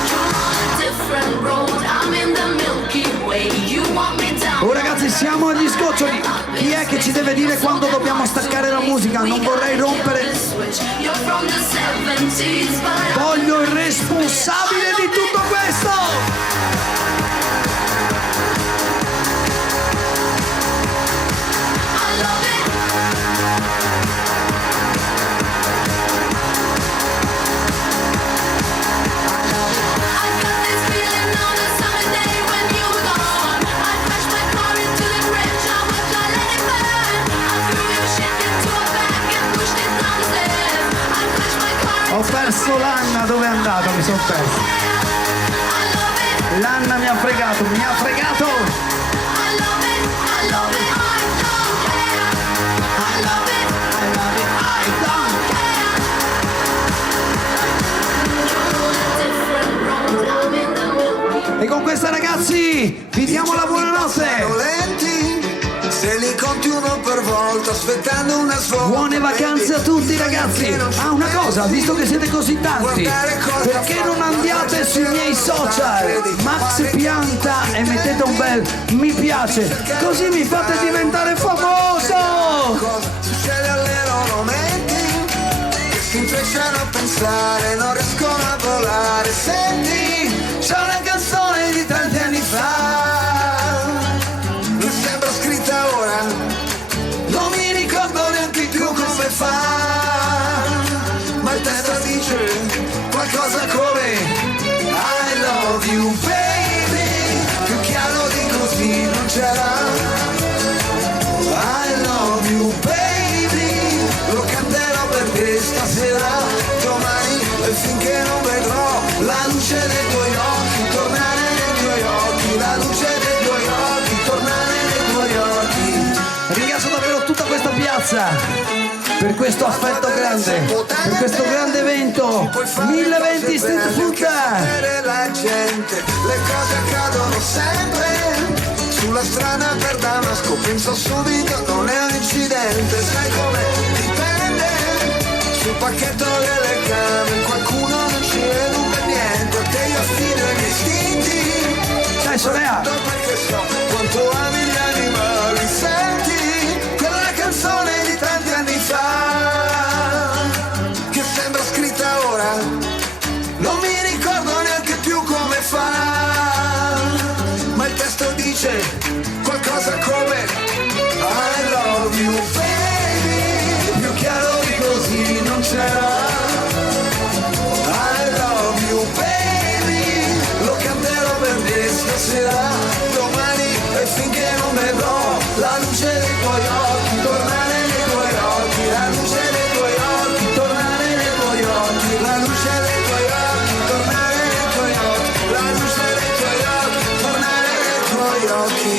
You're on a different road. I'm in the Milky Way. You want me down. Oh ragazzi, siamo agli scoccioli. Chi è che ci deve dire quando dobbiamo staccare la musica? Non vorrei rompere. You're from the 70s, but Voglio il responsabile di tutto questo! I love it. I got this feeling on a summer day when you were gone. I crashed my car into the bridge. I watched, I let it burn. I threw your shit into a bag and pushed it down the stairs. I crashed my car Ho into the perso l'Anna, dove è andata? Mi sono perso. I love it. L'Anna mi ha fregato, mi ha fregato! I love it. I love it. I don't care. I love it. I love it. I don't care. You're on a different road. I'm in the Milky E con questa ragazzi vi diamo la buonanotte! Lenti, se li conti uno per volta, aspettando una svolta. Buone vacanze a tutti ragazzi! Ah, una cosa, visto che siete così tanti, perché non andiate sui miei social, Max Pianta, e mettete un bel mi piace, così mi fate diventare famoso! Cosa succede alle loro menti? Che si intrecciano a pensare, non riescono a volare. Senti, c'è una canzone di tanti anni fa, mi sembra scritta ora, non mi ricordo neanche più come fa, ma il testo dice qualcosa come I love you baby, più chiaro di così non c'era. I love you baby, lo canterò per te stasera, domani e finché non vedrò la luce dei tuoi occhi tornare nei tuoi occhi, la luce dei tuoi occhi tornare nei tuoi occhi. Ringrazio davvero tutta questa piazza per questo affetto grande, per questo grande evento 1020 Street Food. La gente, le cose accadono sempre. Sulla strada per Damasco penso subito non è un incidente, sai come dipende. Sul pacchetto delle came qualcuno non ci vede un bel niente. A te io affido i miei istinti, Dai Solea! perché so quanto ami gli animali. Senti quella canzone di tanti anni fa, che sembra scritta ora, non mi ricordo neanche più come fa, ma il testo dice qualcosa come I love you baby, più chiaro di così non c'era. la luce dei tuoi occhi, tornare nei tuoi occhi, la luce dei tuoi occhi, tornare nei tuoi occhi, la luce dei tuoi occhi, tornare nei tuoi occhi, la luce dei tuoi occhi, tornare nei tuoi occhi.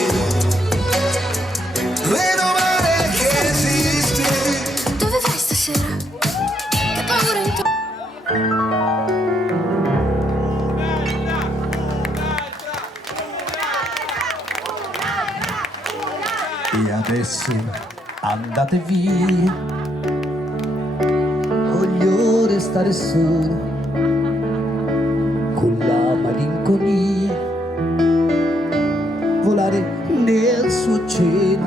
Vedo male che esisti. Dove vai stasera? Che paura in E adesso andate via, voglio restare solo con la malinconia, volare nel suo cielo.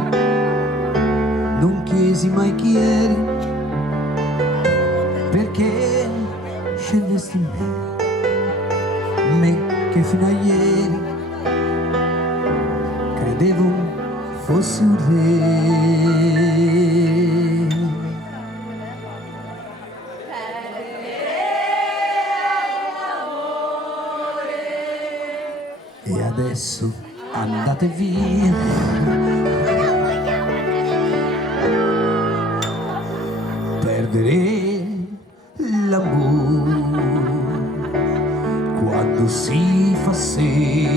Non chiesi mai chi eri, perché scendesti in me che fino a ieri credevo fossi un re. E adesso andate via, perdere l'amore quando si fa sé,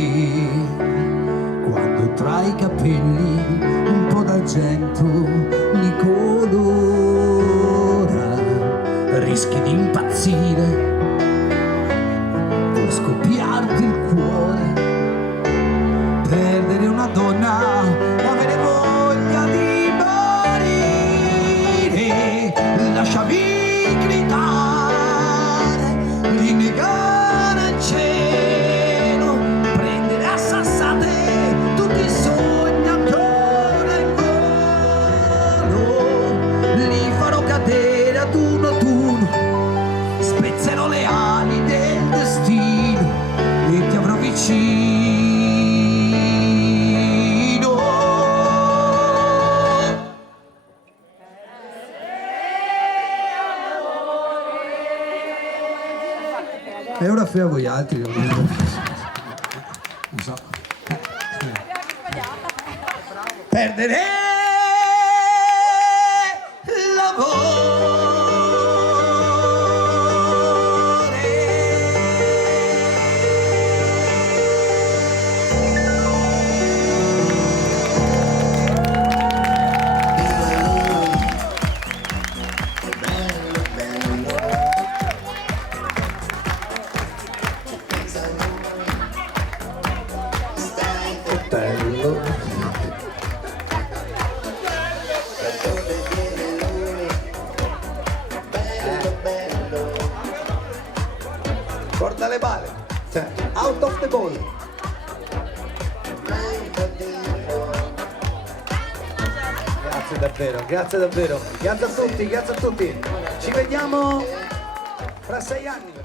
quando tra i capelli un po' d'argento li colora, rischi di impazzire, può scoppiarti il cuore, perdere una donna e avere voglia di morire, lasciami gridare, rinnegare il cielo, prendere a sassate tutti i sogni ancora in volo, li farò cadere ad uno, spezzerò le ali del destino e ti avrò vicino. E ora fai a voi altri, non so. Perdere porta le balle, cioè, out of the ball. Grazie davvero, grazie davvero, grazie a tutti, ci vediamo fra 6 anni.